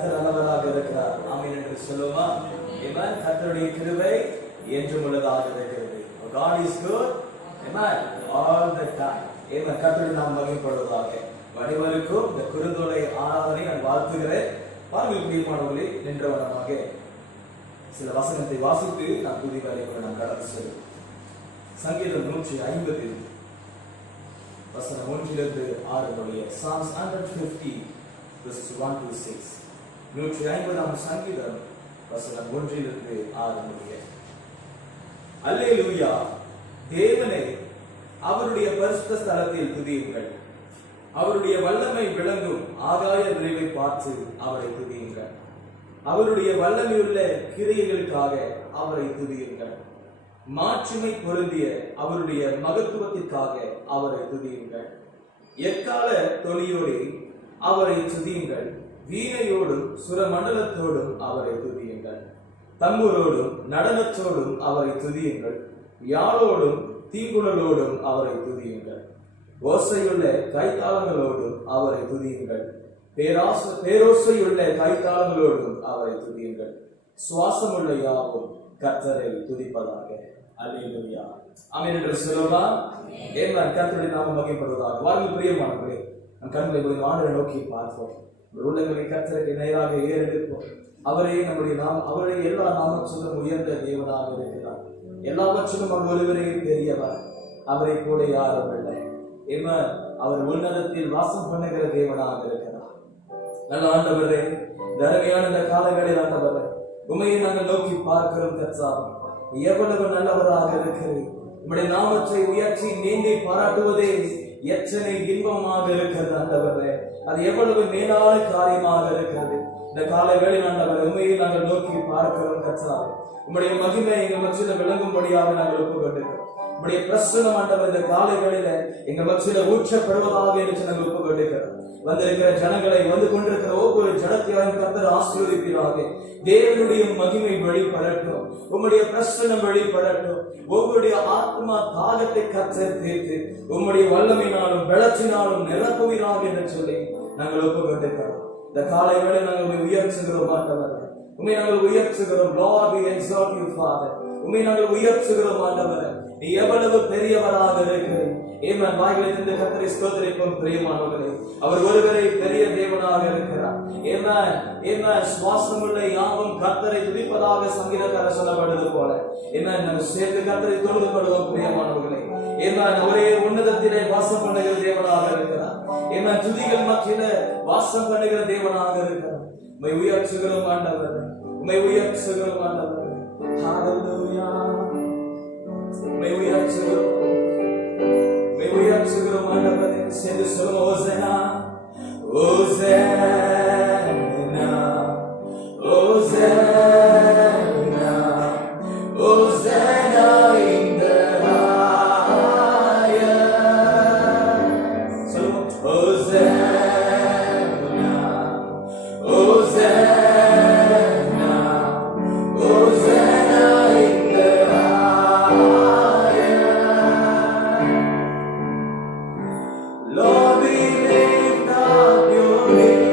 கர்த்தர் நல்லவராக இருக்கிறார். ஆமென் என்று சொல்லுமா? Amen. கர்த்தருடைய கிருபை என்றும் உள்ளதாக இருக்கிறது. God is good. Amen. All the time. Amen. கர்த்தரை நாம் மகிமைப்படுவதாக. அனைவருக்கும் இந்த குறுந்தோலை ஆராதனை நான் வாழ்த்துகிறேன். பாருங்கள் பிரியமானவர்களே, நின்றவனமாக சில வசனத்தை வாசித்து நாம் புதிய வேலைக்குள்ள நாம் கடந்து செல்வோம். சங்கீதம் 150 வசனம் 1-6 முடிய Psalms 150 verses 1-6. 150ஆம் சங்கீதம் வசனம் 1-6 முடிய. அல்லேலூயா, தேவனை அவருடைய பரிசுத்த ஸ்தலத்தில் துதியுங்கள். அவருடைய வல்லமை விளங்கும் ஆகாய விரைவை பார்த்து அவரை துதியுங்கள். அவருடைய வல்லமையுள்ள கிரியைகளுக்காக அவரை துதியுங்கள். மாட்சிமை பொருந்திய அவருடைய மகத்துவத்திற்காக அவரை துதியுங்கள். எக்கால தொனியோடு அவரை துதியுங்கள். வீணையோடும் சுரமண்டலத்தோடும் அவரை துதியுங்கள். தம்புரோடும் நடனத்தோடும் அவரை துதியுங்கள். யாழோடும் தீங்குழலோடும் அவரை துதியுங்கள். ஓசையுள்ள கைத்தாளங்களோடும் அவரை துதியுங்கள். பேரோசையுள்ள கைத்தாளங்களோடும் அவரை துதியுங்கள். சுவாசமுள்ள யாவும் கர்த்தரை துதிப்பதாக. அல்லேலூயா. ஆமென் என்று சொல்லலாம். ஏன் கர்த்தருடைய நாமம் மகிமைப்படுவதாக. வாருங்கள் பிரியமானவர்களே, நம் கண்களை போய் ஆண்டவரை நோக்கி பார்ப்போம். உள்ளங்களை கர்த்தருக்கு நேராக ஏறெடுப்போம். அவரே நம்முடைய அவரே எல்லா நாமத்திலும் உயர்ந்த தேவனாக இருக்கிறார். எல்லாவற்றிலும் அவர் ஒருவரே பெரியவர். அவரை கூட யாரும் இல்லை. அவர் உன்னதத்தில் வாசம் பண்ணுகிற தேவனாக இருக்கிறார். நல்ல ஆண்டவரே, தரவையான இந்த காலங்களில் ஆண்டவரே, உண்மையை நாங்கள் நோக்கி பார்க்கிறோம். கர்த்தாவே, எவ்வளவு நல்லவராக இருக்கிறது. உம்முடைய நாமத்தை உயர்த்தி நீண்டி பாராட்டுவதே எத்தனை இன்பமாக இருக்கிறது ஆண்டவரே. அது எவ்வளவு மேலான காரியமாக இருக்கிறது. இந்த காலை வேளையில் ஆண்டவரே, உண்மையை நாங்கள் நோக்கி பார்க்கிறோம். கர்த்தாவே, உம்முடைய மகிமை எங்கள் மத்தியில் விளங்கும்படியாக நாங்கள் ஒப்புக்கொண்டிருக்கிறோம். உம்முடைய பிரசன்னம் ஆண்டவர் இந்த காலை வேளையில எங்கள் மத்தியில் ஊற்றப்படுவதாக என்று நாங்கள் ஒப்புக்கொண்டிருக்கிறோம். வந்திருக்கிற ஜனங்களை, வந்து கொண்டிருக்கிற ஒவ்வொரு ஜனத்தையும் கர்த்தர் ஆசீர்வதிப்பீராக. தேவனுடைய மகிமை வெளிப்படட்டும். உம்முடைய பிரசன்னம் வெளிப்படட்டும். ஒவ்வொருடைய ஆத்மா தாகத்தை கர்த்தர் தீர்த்து உம்முடைய வல்லமையினாலும் பலத்தினாலும் நிரப்புவீராக என்று சொல்லி நாங்கள் ஒப்புக்கொண்டிருக்கிறோம். இந்த காலை வேளை நாங்கள் உயர்த்துகிறோம் ஆண்டவர். உம்மை நாங்கள் உயர்த்துகிறோம். Lord, we exalt you, Father. உம்மை நாங்கள் உயர்த்துகிறோம் ஆண்டவர். நீ எவ்வளவு பெரியவராக இருக்கிறீர். ஏமன் வாய்களிலிருந்து கர்த்தரை ஸ்தோத்திரிப்போம். பிரியமானவர்களே, அவர் ஒருவரே பெரிய தேவனாக இருக்கிறார். ஏமன் ஏமன் சுவாசமுள்ள யாவும் கர்த்தரை துதிப்பதாக சங்கீதக்காரர் சொல்லப்படுவது போல ஏமன் நம்ம சேர்ந்து கர்த்தரை தொழுது கொள்வோம். பிரியமானவர்களே, ஏமன் ஒரே உன்னதத்திலே வாசம் பண்ணுகிற தேவனாக இருக்கிறார். ஏமன் துதிகள் மத்தியிலே வாசம் பண்ணுகிற தேவனாக இருக்கிறார். உம்மை உயர்த்துகிறோம் ஆண்டவரே. உம்மை உயர்த்துகிறோம் ஆண்டவரே. ஹalleluya. உம்மை உயர்த்துகிறோம். உம்மை உயர்த்துகிறோம் ஆண்டவரே. சேர்ந்து சொல்லுவோம். ஹோசனா ஹோசனா ஹோசனா ஹோசனா in the highest. சொல்லுவோம். ஹோசனா ஹோசனா ஹோசனா in the highest. Lord, we lift up your name.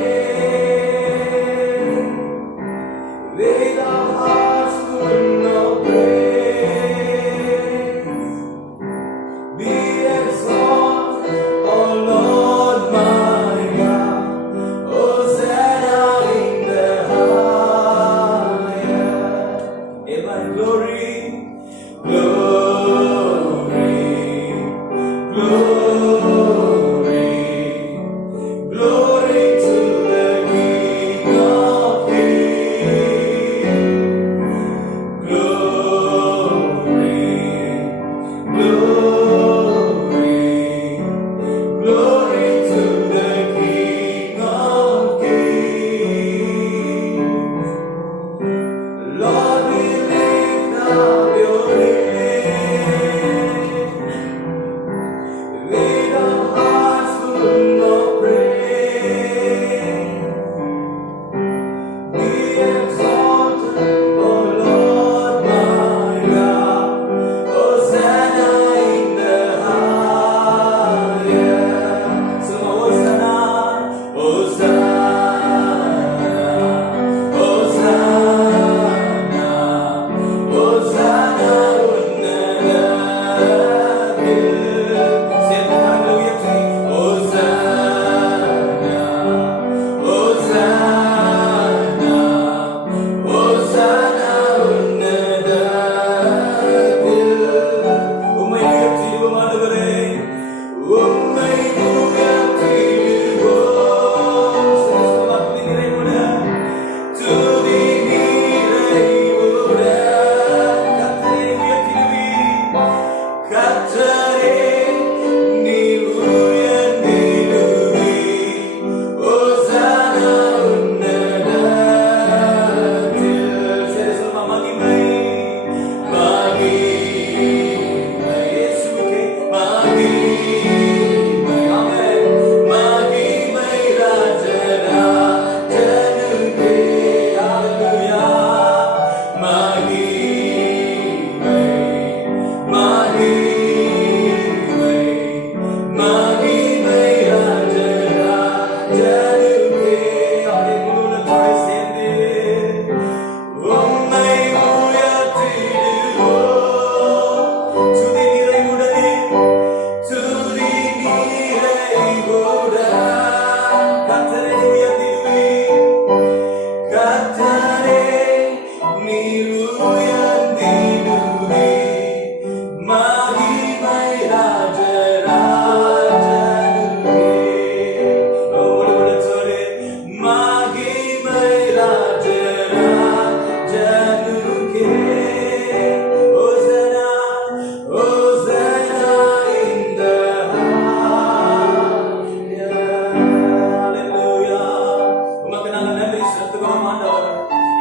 ஸ்தோத்திரம் ஆண்டவரே.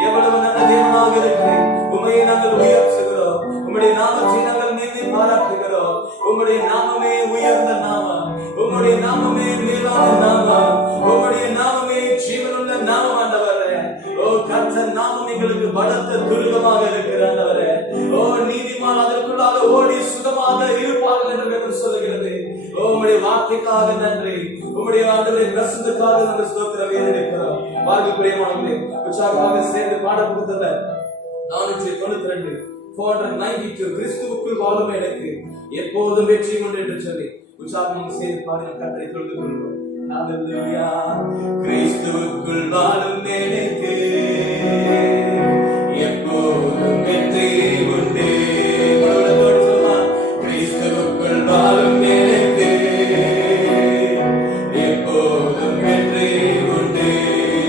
எவ்வளவு நல்ல தேவனாக இருக்கிறேன். உம்மையை நாங்கள் உயர்த்துகிறோம். உம்முடைய நாமத்தை நாங்கள் மேன்மை பாராட்டுகிறோம். உம்முடைய நாமமே உயர்ந்த நாமம். உம்முடைய நாமமே மேலான நாமம். உம்முடைய நாமமே ஜீவனுள்ள நாமம் ஆண்டவரே. ஓ கர்த்தர் நாமம் எங்களுக்கு பலத்த துருகமாக இருக்கிறாண்டவரே. ஓ நீதிமான் அதற்குள்ளாக ஓடி சுகமாக இருப்பார்கள் என்று வேதம் சொல்லுகிறது. ஓ உம்முடைய வார்த்தைக்காக நன்றி. உம்முடைய ஆண்டவரே பிரசன்னத்துக்காக நாங்கள் ஸ்தோத்திரம் ஏறெடுக்கிறோம். வாழ்வு பிரியமானவர்களே, உற்சாகமாக சேர்ந்து பாட புத்தகத்துல 492 492 கிறிஸ்துவுக்குள் வாழும் எனக்கு எப்போதும் வெற்றி உண்டு என்று சொல்லி உற்சாகமாக சேர்ந்து பாடி கர்த்தரை தொழுது கொள்வோம். ஹalleluya. கிறிஸ்துவுக்குள் வாழும் எனக்கு எப்போதும் வெற்றி உண்டு. மனதோடு சொல்லுமா, கிறிஸ்துவுக்குள் வாழும் எனக்கு எப்போதும் வெற்றி உண்டு.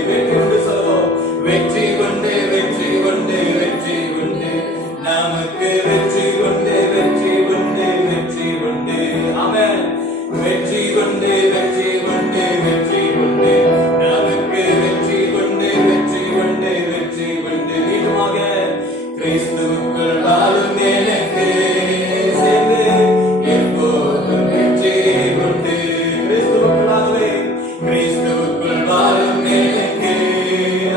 வெற்றி உண்டு சொல்லுவோம். வெற்றி உண்டு, வெற்றி உண்டு, வெற்றி உண்டு. நமக்கு வெற்றி உண்டு, வெற்றி உண்டு, வெற்றி உண்டு. ஆமென். வெற்றி உண்டு, வெற்றி உண்டு, வெற்றி உண்டு. நமக்கு வெற்றி உண்டு, வெற்றி உண்டு, வெற்றி உண்டு. மீண்டுமாக கிறிஸ்துவுக்குள் வாழும் எனக்கு சேர்ந்து எப்போதும் வெற்றி உண்டு. கிறிஸ்துவுக்குள்ளாகவே கிறிஸ்துவுக்குள் வாழும் எனக்கு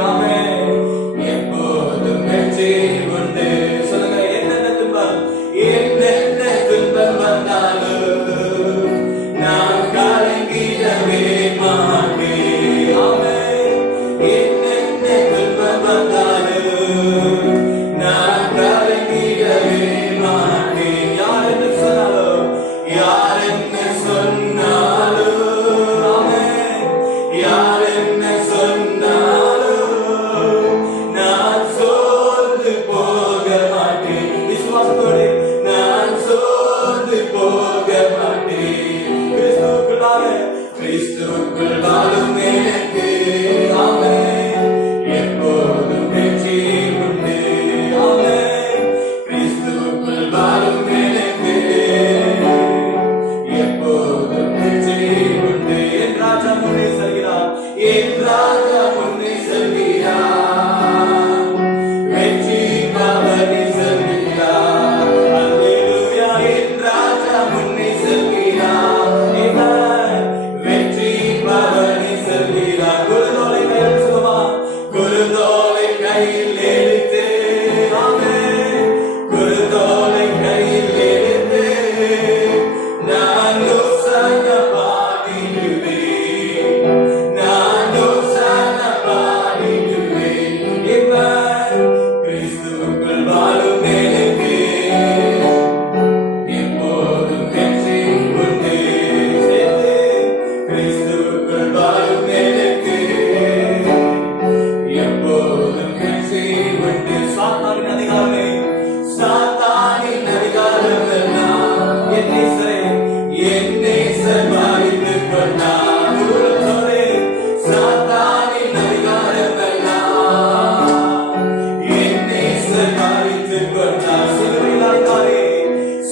ஆமென் எப்போதும் வெற்றி உண்டு. சொல்லுங்க, என்னென்ன துன்பம் என்னென்ன துன்பம் வந்தாலும் நான் கலங்கிடவே மாட்டேன். ஆமென். என்னென்ன துன்பம் வந்தாலும் நான் கலங்கிடவே மாட்டேன். யார் என்ன சொன்னாலும், யார் என்ன சொன்னாலும், ஆமென், யார் என்ன சொன்னாலும் நான் சோர்ந்து போக மாட்டேன். விசுவாசத்தோடு நான் சோர்ந்து போக மாட்டேன். கிறிஸ்துவுக்குள்ளாக கிறிஸ்துவுக்குள் வாழும் எனக்கு ஆமென் எப்போதும் வெற்றி உண்டு. ஆமென். கிறிஸ்துவுக்குள் வாழும் எனக்கு எப்போதும் வெற்றி உண்டு. என் ராஜா முன்னே செல்கிறார். என் ராஜா முன்னே செல்கிறார். வெற்றி பவனி செல்கிறார். அல்லேலூயா. என் ராஜா முன்னே செல்கிறார். ஆமென். வெற்றி பவனி செல்கிறார். குருதோலை கையில் சொல்லுமா, குருதோலை கையில் எடுத்து ஆமென் குருதோலை கையில் எடுத்து நான் உற்சாக பாடிடுவேன். நான் உற்சாக பாடிடுவேன். ஆமென். கிறிஸ்துவுக்குள் வாழும் எனக்கு எப்போதும் வெற்றி உண்டு. சேர்ந்து கிறிஸ்துவுக்குள் வாழும் எனக்கு எப்போதும் வெற்றி உண்டு. சாத்தானின் அதிகாரமே, சாத்தானின் அதிகாரம் எல்லாம் என் நேசர் பாதித்துக் கொண்டார். சொல்லே, சாத்தானின் அதிகாரம் எல்லாம் என் நேசர் பாதித்துக் கொண்டார். சிலுவையில் அறைந்தாரே,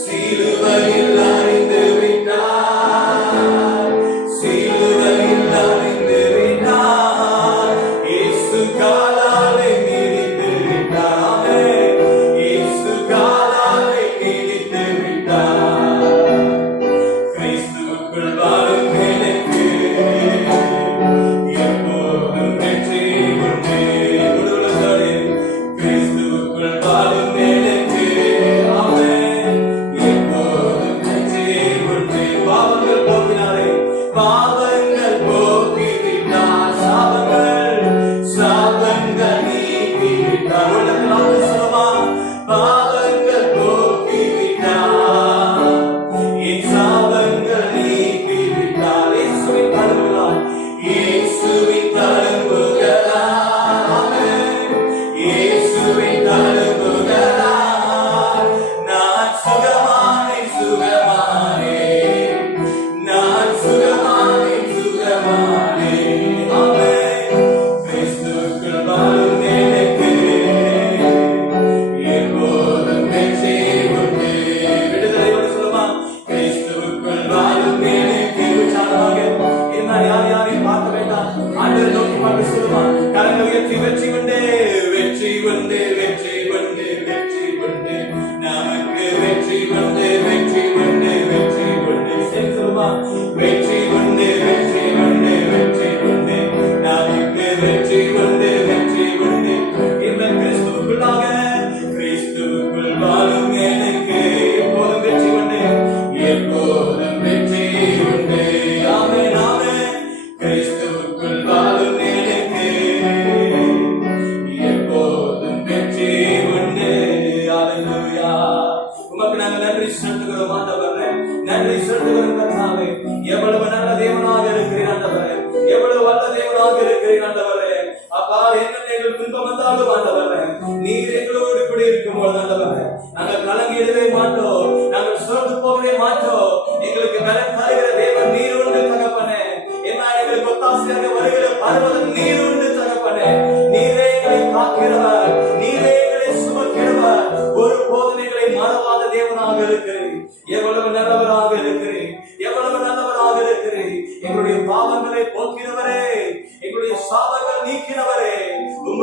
சிலுவையில் அறிந்து விட்டார். சிலுவையில் அறிந்து விட்டார். இயேசு காலாலே மிதித்து விட்டார். ஆமென். இயேசு காலாலே மிதித்து விட்டார். கிறிஸ்துவுக்குள் வாழும் எனக்கு எப்போதும் வெற்றி உண்டு. உடலுள்ளதோடு கிறிஸ்துவுக்குள் வாழும் எனக்கு ஆமென் எப்போதும் வெற்றி உண்டு. பாவங்கள் போக்கினாரே, பாவங்கள் போக்கிவிட்டார். சாபங்கள்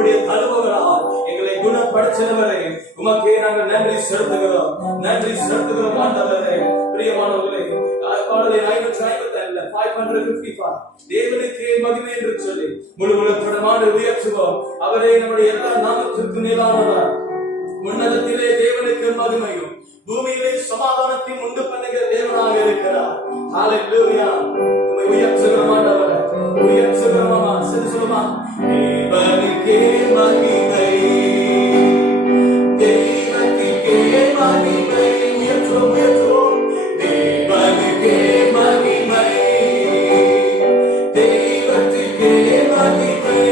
உம்முடைய தழுவுகளால் எங்களை குணப்படுத்தினவரே உமக்கே நாங்கள் நன்றி செலுத்துகிறோம், நன்றி செலுத்துகிறோம் ஆண்டவரே. பிரியமானவர்களே, பாடலை 555 தேவனுக்கே மகிமை என்று சொல்லி முழு உலகத்தோடு உயர்த்துவோம். அவரே நம்முடைய எல்லா நாமத்திற்கு மேலானவர். உன்னதத்திலே தேவனுக்கு மகிமையும் பூமியிலே சமாதானத்தையும் உண்டு பண்ணுகிற தேவனாக இருக்கிறார். ஹalleluya. உம்மை உயர்த்துகிறோம் ஆண்டவரே, உயர்த்துகிறோம். அம்மா சரி சொல்லுமா, தேவனுக்கே மகிமை, தேவனுக்கே மகிமை. உயர்த்துவோம், உயர்த்துவோம். தேவனுக்கே மகிமை, தேவனுக்கே மகிமை.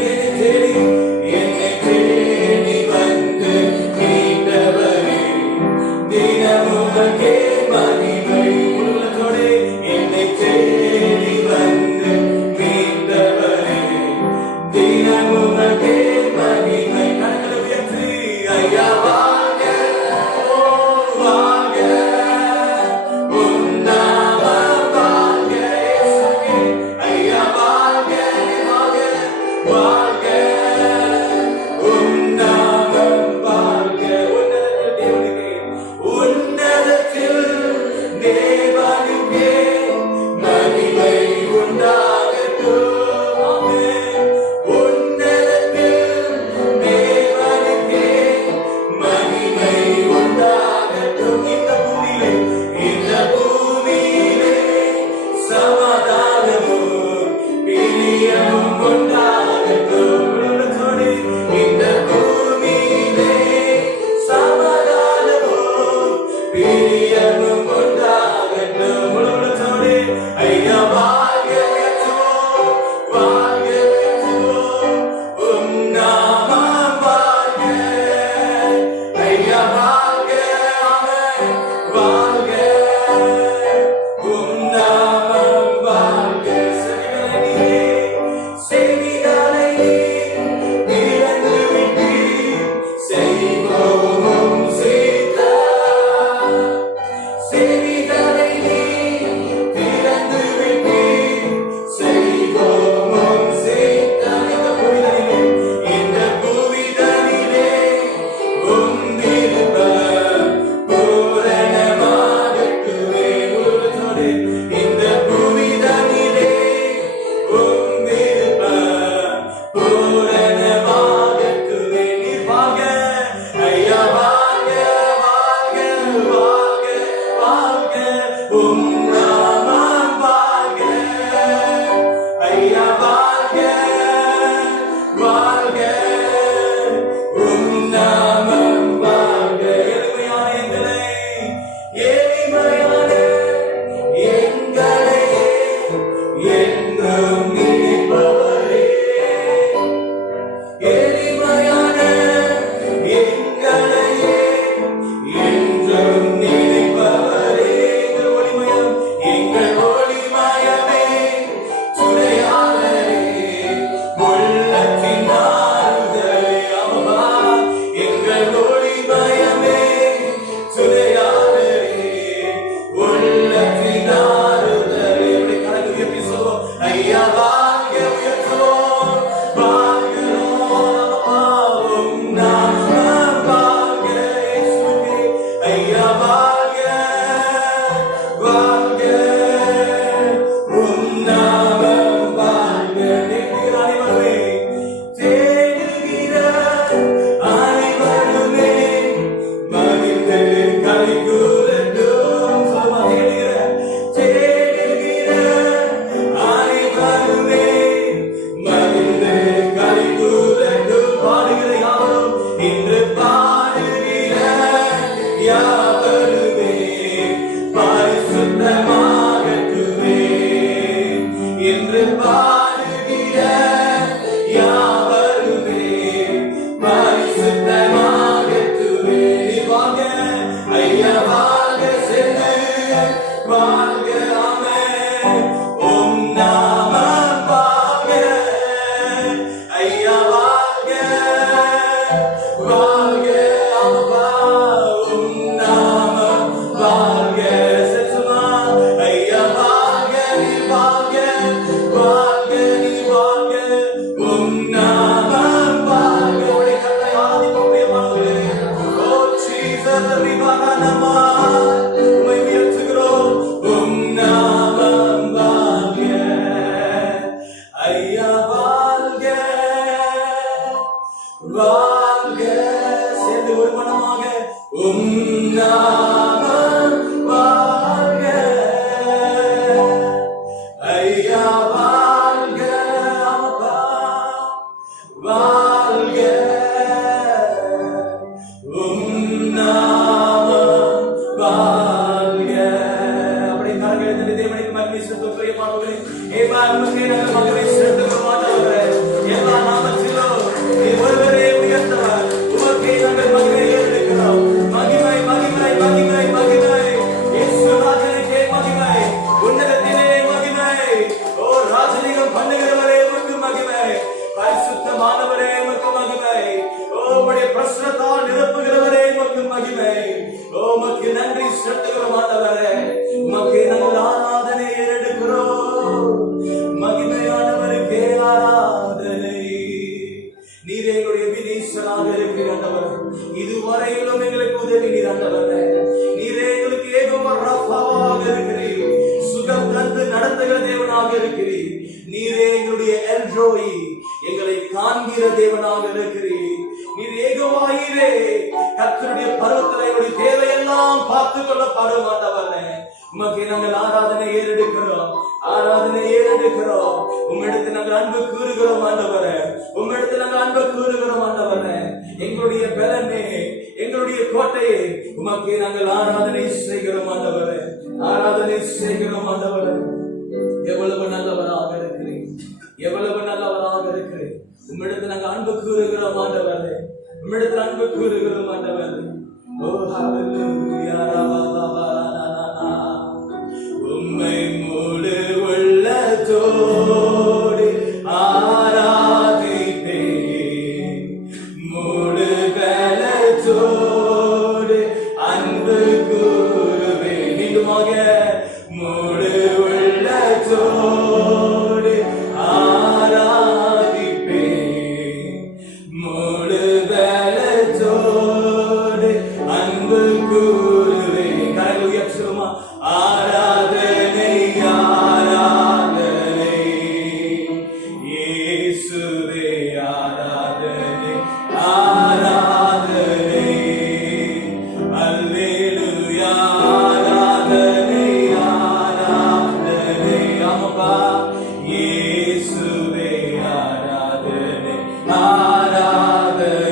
என்னை தேடி வந்து மீட்டவரே, தினமுமக்கே மகிமை. உள்ளத்தோடே என்னை தேடி வந்து மீட்டவரே, தினமுமக்கே வாழ்க. சேர்ந்து ஒரு மனமாக நாமம் வாழ்க. ஐயா வாழ்க, அப்பா வாழ்க. நாமம் வாழ்க. அப்படியே கரங்களை தட்டி தேவனுக்கு மகிமை செலுத்தும் பிரியமானவர்களே, நமக்கு நல்ல மகிமை செலுத்தும் ஆண்டவரே. எல்லா நாமத்திலும் நீர் ஒருவரே உயர்ந்தவர். உமக்கே நாங்கள் மகிமை ஏறெடுக்கிறோம். மகிமை மகிமை மகிமை மகிமை இயேசு ராஜனுக்கே மகிமை. உன்னதத்திலே மகிமை. ஓ ராஜனிகம் பண்ணுகிறவரே உமக்கு மகிமை. பரிசுத்தமானவரே உமக்கு மகிமை. ஓ உம்முடைய பிரசன்னத்தால் நிரப்புகிறவரே உமக்கு மகிமை. ஓ உமக்கு நன்றி செலுத்துகிறோம் ஆண்டவரே. உமக்கே நாங்கள் ஆராதனை ஏறெடுக்கிறோம். மகிமையானவருக்கே ஆராதனை. நீர் எங்களுடைய வினீஸ்வராக இருக்கிற ஆண்டவரே. இதுவரையிலும் எங்களுக்கு உதவி நீர் ஆண்டவரே. நீரே எங்களுக்கு ஏகோவா ராஃபாவாக இருக்கிறீர். சுகம் தந்து நடத்துகிற தேவனாக இருக்கிறீர். நீரே எங்களுடைய எல்ரோய், எங்களை காண்கிற தேவனாக இருக்கிறீர். நீர் ஏகோவாயிரே. கர்த்தருடைய பருவத்தில் எங்களுடைய தேவையெல்லாம் பார்த்துக் கொள்ளப்படும் ஆண்டவரே. உமக்கு நாங்கள் ஆராதனை ஏறெடுக்கிறோம். ஆராதனை ஏறெடுக்கிறோம். உம்மிடத்தில் நாங்கள் அன்பு கூறுகிறோம் ஆண்டவரே. உம்மிடத்தில் நாங்கள் அன்பு கூறுகிறோம் ஆண்டவரே. எங்களுடைய பலனே, எங்களுடைய கோட்டையே, உமக்கு நாங்கள் ஆராதனை செய்கிறோம் ஆண்டவரே. ஆராதனை செய்கிறோம் ஆண்டவரே. எவ்வளவு நல்லவராக இருக்கிறேன், எவ்வளவு நல்லவராக இருக்கிறேன். உம்மிடத்தில் நாங்கள் அன்பு கூறுகிறோம் ஆண்டவரே. உம்மிடத்தில் அன்பு கூறுகிறோம் ஆண்டவரே. ஓ ஹalleluya. உம்மை முழு உள்ளத்தோடு ஆராதிப்பேன். முழு பலத்தோடு அன்பு கூறுவேன். மீண்டுமாக முழு உள்ளத்தோடு ஆராதிப்பேன். முழு பலத்தோடு அன்பு கூறுவேன். கரங்களை உயர்த்துமா. ஆராதனை ஆராதனை இயேசுவே. ஆராதனை ஆராதனை அல்லேலூயா. ஆராதனை ஆராதனை ஆமப்பா இயேசுவே. ஆராதனை ஆராதனை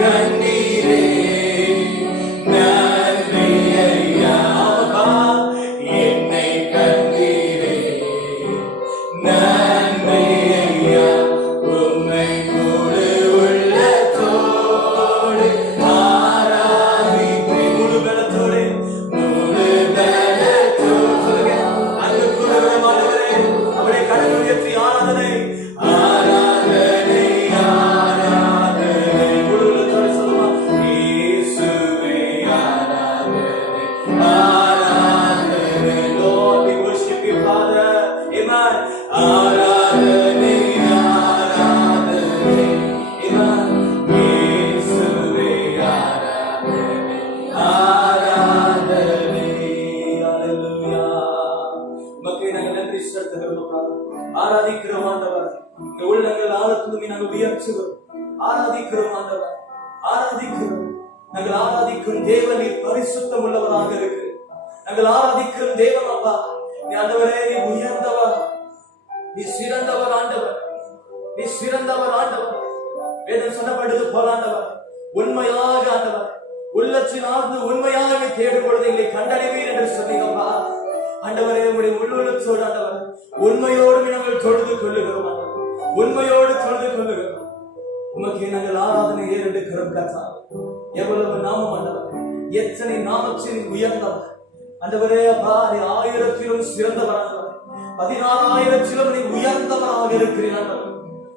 கண்டீரே நன்றி ஐயா. என்னை கண்டீரே நன்றி ஐயா. உம்மை முழு உள்ளத்தோடு ஆராதிப்பேன். முழு பலத்தோடு முழு பலத்தோடு சொல்லுங்க. அந்த குருவானவரே அவருடைய கடல் உயர்த்தி ஆராதனை ஆராதனை ஆராதனை. முழு உள்ளத்தோடு சொல்லுமா. இயேசுவே ஆராதனை ஆராதனை. Lord, we worship you, Father. Amen. ஆராதனை ஆராதனை. Amen. இயேசுவே ஆராதனை ஆராதனை. Hallelujah. உமக்கே நாங்கள் நன்றி செலுத்துகிறோம் அப்பா. ஆராதிக்கிறோம் ஆண்டவர். இந்த உள்ளங்கள் ஆழத்திலும் நாங்கள் உயர்த்துகிறோம். ஆராதிக்கிறோம் ஆண்டவர். ஆராதிக்கிறோம். நாங்கள் ஆராதிக்கும் தேவன் நீர் பரிசுத்தம் உள்ளவராக இருக்கு. நாங்கள் ஆராதிக்கும் தேவன் அப்பா நீ ஆண்டவரே நீ உயர்ந்தவர், நீ சிறந்தவர் ஆண்டவர், நீ சிறந்தவர் ஆண்டவர். வேதம் சொல்லப்படுது போல ஆண்டவர் உண்மையாக ஆண்டவர் உள்ளத்தினார்ந்து உண்மையாக தேடும் பொழுது எங்களை கண்டடைவீர் என்று சொன்னீங்கப்பா. ஆண்டவரே உங்களுடைய உள்ளுள்ளத்தோடு ஆண்டவர் உண்மையோடு நாங்கள் தொழுது கொள்ளுகிறோம் ஆண்டவர். உண்மையோடு தொழுது கொள்ளுகிறோம். உமக்கு நாங்கள் ஆராதனை ஏறெடுக்கிறோம் கர்த்தா. எவ்வளவு நாமம் ஆண்டவர், எத்தனை நாமத்தில் உயர்ந்தவர் ஆண்டவரே அப்பா. நீ 1000 சிறந்தவர் ஆண்டவர். 16,000 நீ உயர்ந்தவராக இருக்கிறீர் ஆண்டவர்.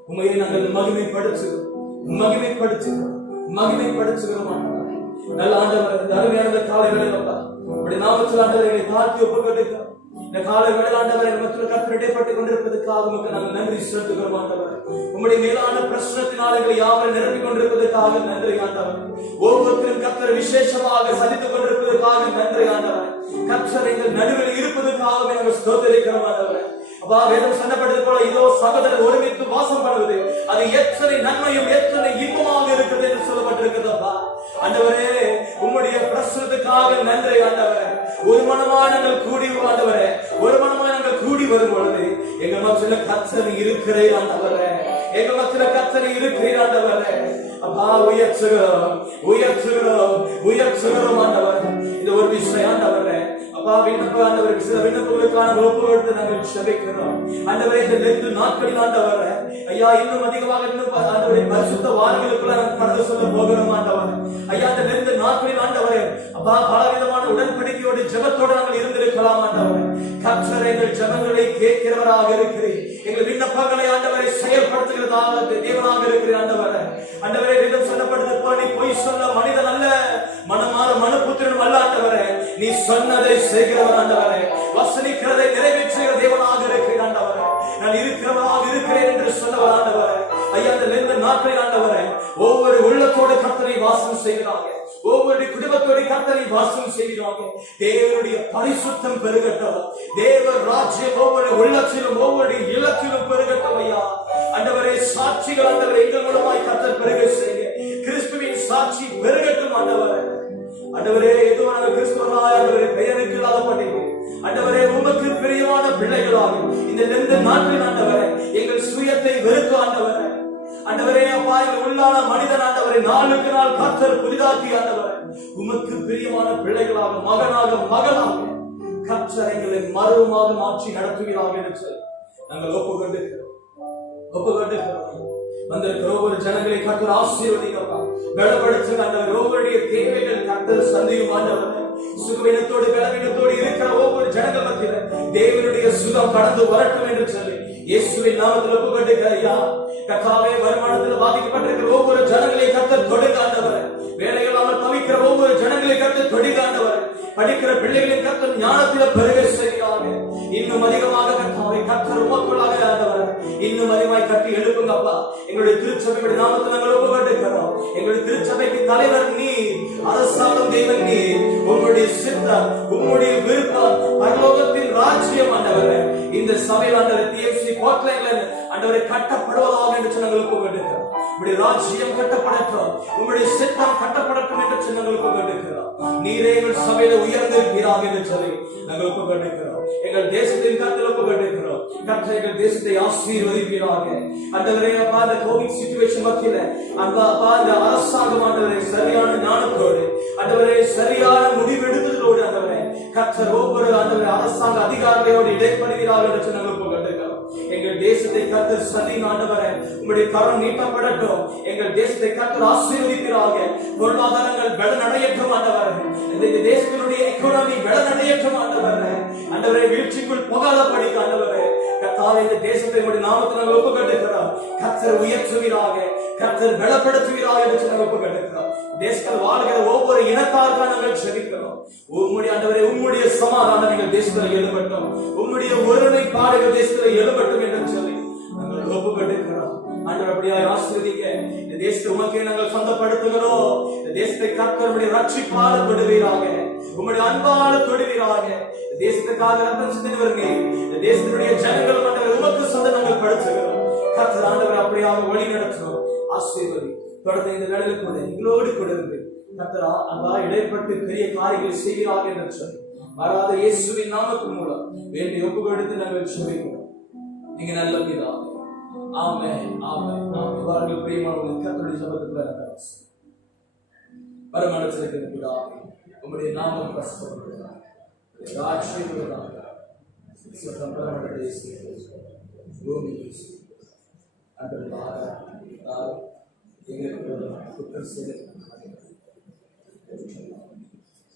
உண்மையை நாங்கள் மகிமைப்படுத்துகிறோம் மகிமைப்படுத்துகிறோம் மகிமைப்படுத்துகிறோம் ஆண்டவர். நல்ல ஆண்டவர் இந்த அருமையான காலை வேளையில் அப்பா உடைய நாமத்தில் ஆண்டவரை எங்களை தாழ்த்தி ஒப்புக்கொண்டிருக்கிறோம். இந்த காலை வேளையில் ஆண்டவரை நமக்கு கர்த்தர் இடைப்பட்டுக் கொண்டிருப்பதற்காக உமக்கு நாங்கள் நன்றி செலுத்துகிறோம் ஆண்டவர். உம்முடைய மேலான பிரசனத்தினால் எங்களை யாவரை நிரப்பிக் கொண்டிருப்பதற்காக நன்றி ஆண்டவர். ஒவ்வொருத்தரும் கர்த்தர் விசேஷமாக சந்தித்துக் கொண்டிருப்பதற்காக நன்றி ஆண்டவர். கர்த்தர் எங்கள் நடுவில் இருப்பதற்காகவே நாங்கள் ஸ்தோத்திரிக்கிறோம் ஆண்டவர். அப்பா வேதம் சொல்லப்பட்டது போல இதோ சகோதரர் ஒருமித்து வாசம் பண்ணுவது அது எத்தனை நன்மையும் எத்தனை இன்பமாக இருக்கிறது என்று சொல்லப்பட்டிருக்கிறதப்பா. ஆண்டவரே உம்முடைய பிரசனத்துக்காக நன்றி ஆண்டவரே. ஒரு மனமாய் நாங்கள் கூடி ஆண்டவரே, ஒரு மனமாய் நாங்கள் கூடி வரும் பொழுது எங்க மத்தியில கர்த்தர் இருக்கிறேன் ஆண்டவரே. எங்க மத்தியில கர்த்தர் இருக்கிறேன் ஆண்டவரே. அப்பா உயர்த்துகிறோம் உயர்த்துகிறோம் உயர்த்துகிறோம் ஆண்டவர். இது ஒரு விஷயம் ஆண்டவரே. அப்பா விண்ணப்ப ஆண்டவர் சில விண்ணப்பங்களுக்கான ஒப்பு கொடுத்து நாங்கள் செபிக்கிறோம் ஆண்டவரே. இந்த 2 நாட்களில் ஆண்டவரே ஐயா இன்னும் அதிகமாக இன்னும் ஆண்டவரே பரிசுத்த வாரங்களுக்குள்ள நாங்கள் கடந்து சொல்ல போகிறோம் ஆண்டவரே. ஐயா இந்த 2 நாட்களில் ஆண்டவரே அப்பா பலவிதமான உடன்படிக்கையோடு ஜெபத்தோடு நாங்கள் இருந்திருக்கலாம் ஆண்டவரே. கர்த்தர் எங்கள் ஜெபங்களை கேட்கிறவராக இருக்கிறீர். எங்கள் விண்ணப்பங்களை ஆண்டவரை செயல்படுத்துகிறதாக தேவனாக இருக்கிற ஆண்டவரே. ஆண்டவரே வேதம் சொல்லப்படுது போல நீ பொய் சொல்ல மனிதன் அல்ல, மனமாற மனுபுத்திரனும் அல்ல ஆண்டவரே. நீ சொன்னதை செய்கிறவர் ஆண்டவரே, வசனிக்கிறதை நிறைவேற்றுகிற தேவனாக இருக்கிற ஆண்டவரே. நான் இருக்கிறவராக இருக்கிறேன் என்று சொன்னவர் ஆண்டவரே. ஐயா இந்த 2 நாட்களில் ஆண்டவரே ஒவ்வொரு உள்ளத்தோடு கர்த்தரை வாசம் செய்கிறாங்க, ஒவ்வொரு குடும்பத்தோடு கர்த்தரை வாசம் செய்கிறாங்க. தேவனுடைய பரிசுத்தம் பெருகட்டும். தேவ ராஜ்யம் ஒவ்வொரு உள்ளத்திலும் ஒவ்வொரு இல்லத்திலும் பெருகட்டும் ஐயா. ஆண்டவரே சாட்சிகள் ஆண்டவரே எங்கள் மூலமாய் கர்த்தர் பெருக செய்ய கிறிஸ்துவின் சாட்சி பெருகட்டும் ஆண்டவரே. ஆண்டவரே ஏதோ நாங்கள் கிறிஸ்துவனாய் ஆண்டவரே பெயருக்கு இல்லாதபடிக்கு ஆண்டவரே உமக்கு பிரியமான பிள்ளைகளாக இந்த 2 நாட்களில் ஆண்டவரே எங்கள் சுயத்தை வெறுக்க ஆண்டவரே. ஆண்டவரே அப்பா எங்கள் உள்ளான மனிதன் ஆண்டவரை நாளுக்கு நாள் கர்த்தர் புதிதாக்கி ஆண்டவரே உமக்கு பிரியமான பிள்ளைகளாக மகனாக மகளாக கர்த்தர் எங்களை மறுமாக மாற்றி நடத்துகிறார் என்று நாங்கள் ஒப்புக்கொண்டிருக்கிறோம். வந்திருக்கிற ஒவ்வொரு ஜனங்களை கர்த்தர் ஆசீர்வதிங்கப்பா, பலப்படுத்துங்க ஆண்டவரே. ஒவ்வொருடைய தேவைகள் கர்த்தர் சந்தியும் ஆண்டவரே. சுகவீனத்தோடு பலவீனத்தோடு இருக்கிற ஒவ்வொரு ஜனங்கள் மத்தியில தேவனுடைய சுகம் கடந்து வரட்டும் என்று சொல்லி இயேசுவின் நாமத்தில் ஒப்புக்கொண்டிருக்கிற ஐயா. கர்த்தாவே வருமானத்தில் பாதிக்கப்பட்டிருக்கிற ஒவ்வொரு ஜனங்களை கர்த்தர் தொடுங்க ஆண்டவரே. வேலையில்லாமல் தவிக்கிற ஒவ்வொரு ஜனங்களை கர்த்தர் தொடுங்க ஆண்டவரே. படிக்கிற பிள்ளைகளின் கர்த்தர் ஞானத்தில் பெருக செய்கிறாங்க. இன்னும் அதிகமாக கர்த்தாவை கர்த்தர் உமக்குள்ளாக ஆண்டவரே இன்னும் அதிகமாய் கட்டி எழுப்புங்கப்பா. எங்களுடைய திருச்சபையுடைய நாமத்தில் நாங்கள் ஒப்புக்கொண்டிருக்கிறோம். எங்களுடைய திருச்சபைக்கு தலைவர் நீ, அரசாங்கம் தேவன் நீ. உங்களுடைய சித்தம் உங்களுடைய விருப்பம் பரலோகத்தின் ராஜ்யம் ஆண்டவரே இந்த சபையில் ஆண்டவரே டிஎஃப்சி கோட்லைன்ல ஆண்டவரே கட்டப்படுவதாக என்று நாங்கள் ஒப்புக்கொண்டிருக்கிறோம். உங்களுடைய ராஜ்யம் கட்டப்படட்டும், உங்களுடைய சித்தம் கட்டப்படட்டும் என்று நாங்கள் ஒப்புக்கொண்டிருக்கிறோம். நீரே எங்கள் சபையில உயர்ந்திருக்கிறார் என்று சொல்லி நாங்கள் ஒப்புக்கொண்டிருக்கிறோம். எங்கள் தேசத்தின் கருத்தில் ஒப்புக்கொண்டிருக்கிறோம். கர்த்தர் எங்கள் தேசத்தை ஆசீர்வதிப்பீராக. ஆண்டவரே அப்பா இந்த கோவிட் சிச்சுவேஷன் மத்தியில அப்பா இந்த அரசாங்கம் தேசத்தை கர்த்தர் சந்திங்க ஆண்டவரே. உம்முடைய கரம் நீட்டப்படட்டும். எங்கள் தேசத்தை கர்த்தர் ஆசீர்வதிப்பீராக. பொருளாதாரங்கள் பலனடையட்டும் ஆண்டவரே. இந்த தேசத்தினுடைய எக்கானமி பலனடையட்டும் ஆண்டவரே. ஆண்டவரே, வீழ்ச்சிக்குள் போகாதபடிக்கு ஆண்டவரே கர்த்தாவே, இந்த தேசத்தை உம்முடைய நாமத்தில் நாங்கள் ஒப்புக்கொண்டிருக்கிறோம். கர்த்தர் உயர்த்துவீராக, கர்த்தர் பலப்படுத்துவீராக என்று நாங்கள் ஒப்புக்கொண்டிருக்கிறோம். தேசத்தில் வாழ்கிற ஒவ்வொரு இனத்தாருக்காக நாங்கள் ஜெபிக்கிறோம். உம்முடைய ஆண்டவரே, உம்முடைய சமாதானம் எங்கள் தேசத்தில் எழும்பட்டும். உம்முடைய ஒருமைப்பாடு எங்கள் தேசத்தில் எழும்பட்டும் என்று சொல்லி நாங்கள் ஒப்புக்கொண்டிருக்கிறோம். ஆண்டவர் அப்படியாய் ஆசீர்வதிங்க. இந்த தேசத்தை உமக்கே நாங்கள் சொந்தப்படுத்துகிறோம். இந்த தேசத்தை கர்த்தருடைய ரட்சிப்பால் தொடுவீராக, உம்முடைய அன்பால் தொடுவீராக. தேசத்துக்காக ரத்தம் சிந்தினவர்களே, இந்த தேசத்தினுடைய ஜனங்கள் ஆண்டவர் உமக்கு சொந்த நாங்கள் படுத்துகிறோம். கர்த்தர் ஆண்டவர் அப்படியாக வழி நடத்துகிறோம். ஆசீர்வதி. தொடர்ந்து இந்த வேளையில் கூட எங்களோடு கூட இருந்து கர்த்தர் அன்பா இடைப்பட்டு பெரிய காரியங்களை செய்கிறார் என்று சொல்லி வராத இயேசுவின் நாமத்தின் மூலம் வேண்டிய ஒப்புக்கொடுத்து நாங்கள் ஜெபிக்கிறோம். நீங்க நல்ல பிதாவே. ஆமென், ஆமென், ஆமென். வாருங்கள் பிரியமானவர்களே, கர்த்தருடைய ஜெபத்துக்குள்ள நாங்கள் பரமண்டலத்திற்கு பிதாவே, உம்முடைய நாமம் பரிசுத்தப்படுவதாக. ராஜ்யம் வருவதாக. சத்தம் பரமண்டலத்திலே பூமியில் அன்றலாக எங்களுக்கு செய்த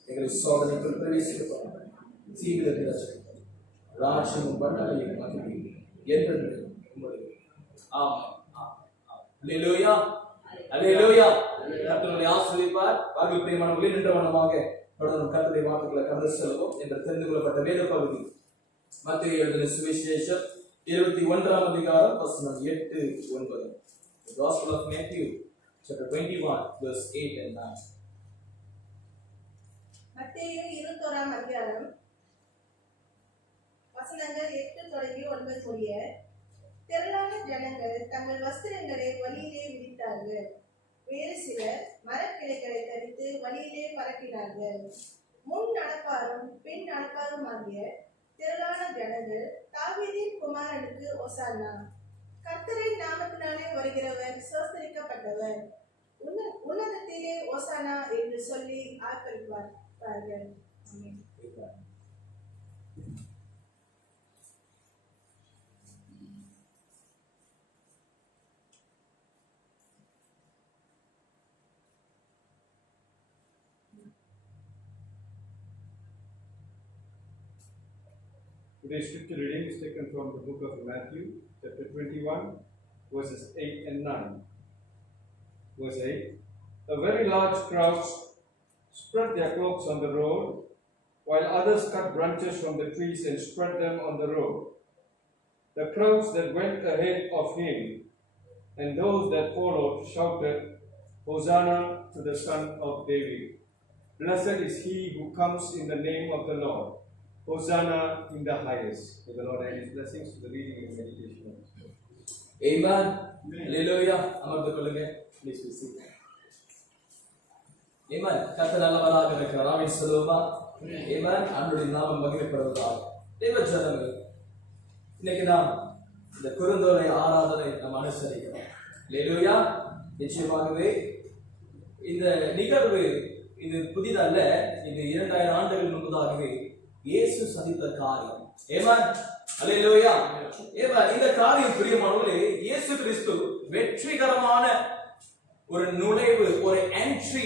எங்களை சோதனைக்குள் பிரவேசிப்பார். தீவிர ராஜ்யமும் வல்லமையும் மகிமையும் என்றென்றும் உம்முடையது. ஆமென், அல்லேலூயா, அல்லேலூயா. கர்த்தரை ஆசீர்வதிப்பார். வாருங்கள் பிரியமானவர்களே, நின்றவனமாக தொடர்ந்து கர்த்தருடைய வார்த்தைகளை கடந்து செல்வோம் என்று தெரிந்து கொள்ளப்பட்ட வேத பகுதி மத்தேயு எழுதின சுவிசேஷம் 21ஆம் அதிகாரம் வசனம் 8-9. The Gospel of Matthew, chapter 21, verse 8 and 9. மத்தேயு 21ஆம் அதிகாரம் வசனங்கள் 8 தொடங்கி 9 முடிய. திரளான ஜனங்கள் தங்கள் வஸ்திரங்களை வழியிலே விரித்தார்கள். வேறு சிலர் மரக்கிளைகளை தரித்து வழியிலே பரப்பினார்கள். முன் நடப்பாரும் பின் நடப்பாரும் ஆகிய திரளான ஜனங்கள் தாவீதின் குமாரனுக்கு ஓசானா, கர்த்தரின் நாமத்தினாலே வருகிறவர் சோஸ்தரிக்கப்பட்டவர், உன்னதத்திலே ஓசானா என்று சொல்லி ஆர்ப்பரிப்பார்கள். ஆமென். Today's scripture reading is taken from the book of Matthew, chapter 21, verses 8 and 9. Verse 8. A very large crowd spread their cloaks on the road, while others cut branches from the trees and spread them on the road. The crowds that went ahead of him and those that followed shouted, Hosanna to the Son of David. Blessed is he who comes in the name of the Lord. Hosanna in the highest. May the Lord add his blessings to the reading and meditation of his word. Amen. Hallelujah. அமர்ந்து கொள்ளுங்க. Please be seated. Amen. கர்த்தர் நல்லவராக இருக்கிறார். ஆமென் சொல்லுவோமா? Amen. அவருடைய நாமம் மகிமைப்படுவதாக. தேவ ஜனமே, இன்னைக்கு நாம் இந்த குறுந்தோலை ஆராதனை நாம் அனுசரிக்கிறோம். Hallelujah. நிச்சயமாகவே இந்த நிகழ்வு இது புதிதல்ல. இது 2000 ஆண்டுகள் முன்பதாகவே இயேசு சந்தித்த காரியம். ஆமென், அல்லேலூயா. ஆமென். இந்த காரியம் பிரியமானவர்களே, இயேசு கிறிஸ்து வெற்றிகரமான ஒரு நுழைவு, ஒரு என்ட்ரி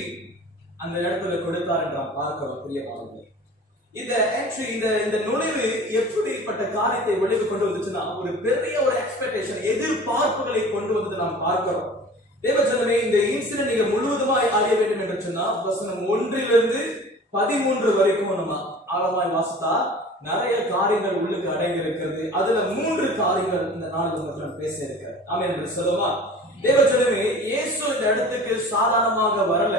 அந்த இடத்துல கொடுத்தார் என்று நாம் பார்க்கிறோம் பிரியமானவர்களே. இந்த என்ட்ரி, இந்த நுழைவு எப்படிப்பட்ட காரியத்தை விளைவு கொண்டு வந்துச்சுன்னா, ஒரு பெரிய ஒரு எக்ஸ்பெக்டேஷன், எதிர்பார்ப்புகளை கொண்டு வந்து நாம் பார்க்கிறோம். தேவஜனமே, இந்த இன்சிடென்ட் நீங்க முழுவதுமாய் அறிய வேண்டும் என்று சொன்னா வசனம் 1 13 வரைக்கும் நம்ம ஆழமாய் வாசித்தா நிறைய காரியங்கள் உள்ளுக்கு அடங்கி இருக்கிறது. அதுல 3 காரியங்கள் இந்த நாளில் நான் பேச இருக்கிறேன். ஆமென் என்று சொல்லுமா? தேவஜனமே, இயேசு இந்த இடத்துக்கு சாதாரணமாக வரல.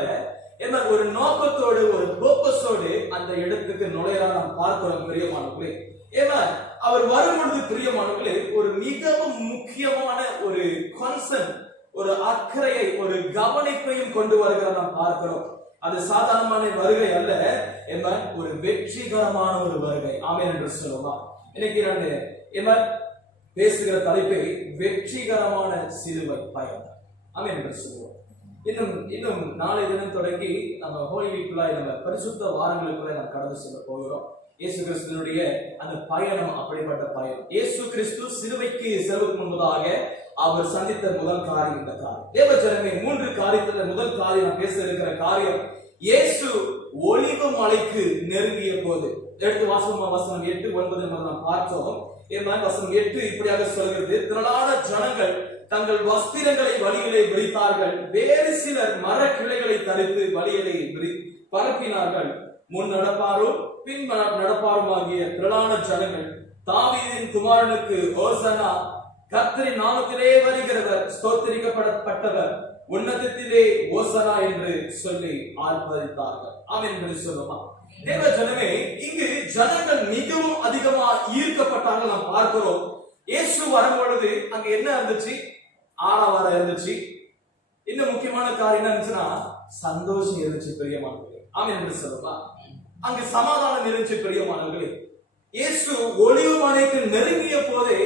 என்ன ஒரு நோக்கத்தோடு, ஒரு பர்பஸோடு அந்த இடத்துக்கு நுழைய நாம் பார்க்கிறோம் பிரியமானவர்களே. ஏன்னா அவர் வரும்பொழுது பிரியமானவர்களே, ஒரு மிகவும் முக்கியமான ஒரு கன்சர்ன், ஒரு அக்கறையை, ஒரு கவனிப்பையும் கொண்டு வருகிற நாம் பார்க்கிறோம். அது சாதாரணமான வருகை அல்ல, என்ன ஒரு வெற்றிகரமான ஒரு வருகை. ஆமென் என்று சொல்லலாம். இன்னைக்கு நான் பேசுகிற தலைப்பை வெற்றிகரமான சிலுவை பயணம். ஆமென் என்று சொல்லுவோம். இன்னும் நாளை தினம் தொடங்கி நம்ம ஹோலி வீக்குள்ளாய், நம்ம பரிசுத்த வாரங்களுக்குள்ள நாம் கடந்து செல்ல போகிறோம். இயேசு கிறிஸ்துனுடைய அந்த பயணம் அப்படிப்பட்ட பயணம். இயேசு கிறிஸ்து சிலுவைக்கு செல்வதற்கு முன்பதாக அவர் சந்தித்த முதல் காரியம் இந்த காரியம். தேவஜனமே, 3 காரியத்துல முதல் காரியம் நான் பேச இருக்கிற காரியம், இயேசு ஒலிவ மலைக்கு நெருங்கிய போது. எடுத்து வசனம் 8, 9 நாம் பார்த்தோம். வசனம் 8 இப்படியாக சொல்கிறது, திரளான ஜனங்கள் தங்கள் வஸ்திரங்களை வழியிலே விரித்தார்கள், வேறு சிலர் மர கிளைகளை தரித்து வழியிலே பரப்பினார்கள். முன் நடப்பாரும் பின் நடப்பாரும் ஆகிய திரளான ஜனங்கள் தாவீதின் குமாரனுக்கு ஓசனா, கர்த்தரின் நாமத்திலே வருகிறவர் ஸ்தோத்திரிக்கப்படப்பட்டவர், உன்னதத்திலே ஓசனா என்று சொல்லி ஆர்ப்பரித்தார்கள். ஆமென் என்று சொல்லுமா. தேவ ஜனமே, இங்கு ஜனங்கள் மிகவும் அதிகமா ஈர்க்கப்பட்டார்கள் நாம் பார்க்கிறோம். இயேசு வரும்பொழுது அங்க என்ன இருந்துச்சு? ஆரவாரம் இருந்துச்சு. இன்னும் முக்கியமான காரியம் என்ன இருந்துச்சுன்னா சந்தோஷம் இருந்துச்சு பிரியமானவர்களே. ஆமென் என்று சொல்லுமா. அங்கு சமாதானம் இருந்துச்சு பிரியமானவர்களே. இயேசு ஒலிவ மலைக்கு நெருங்கிய போதே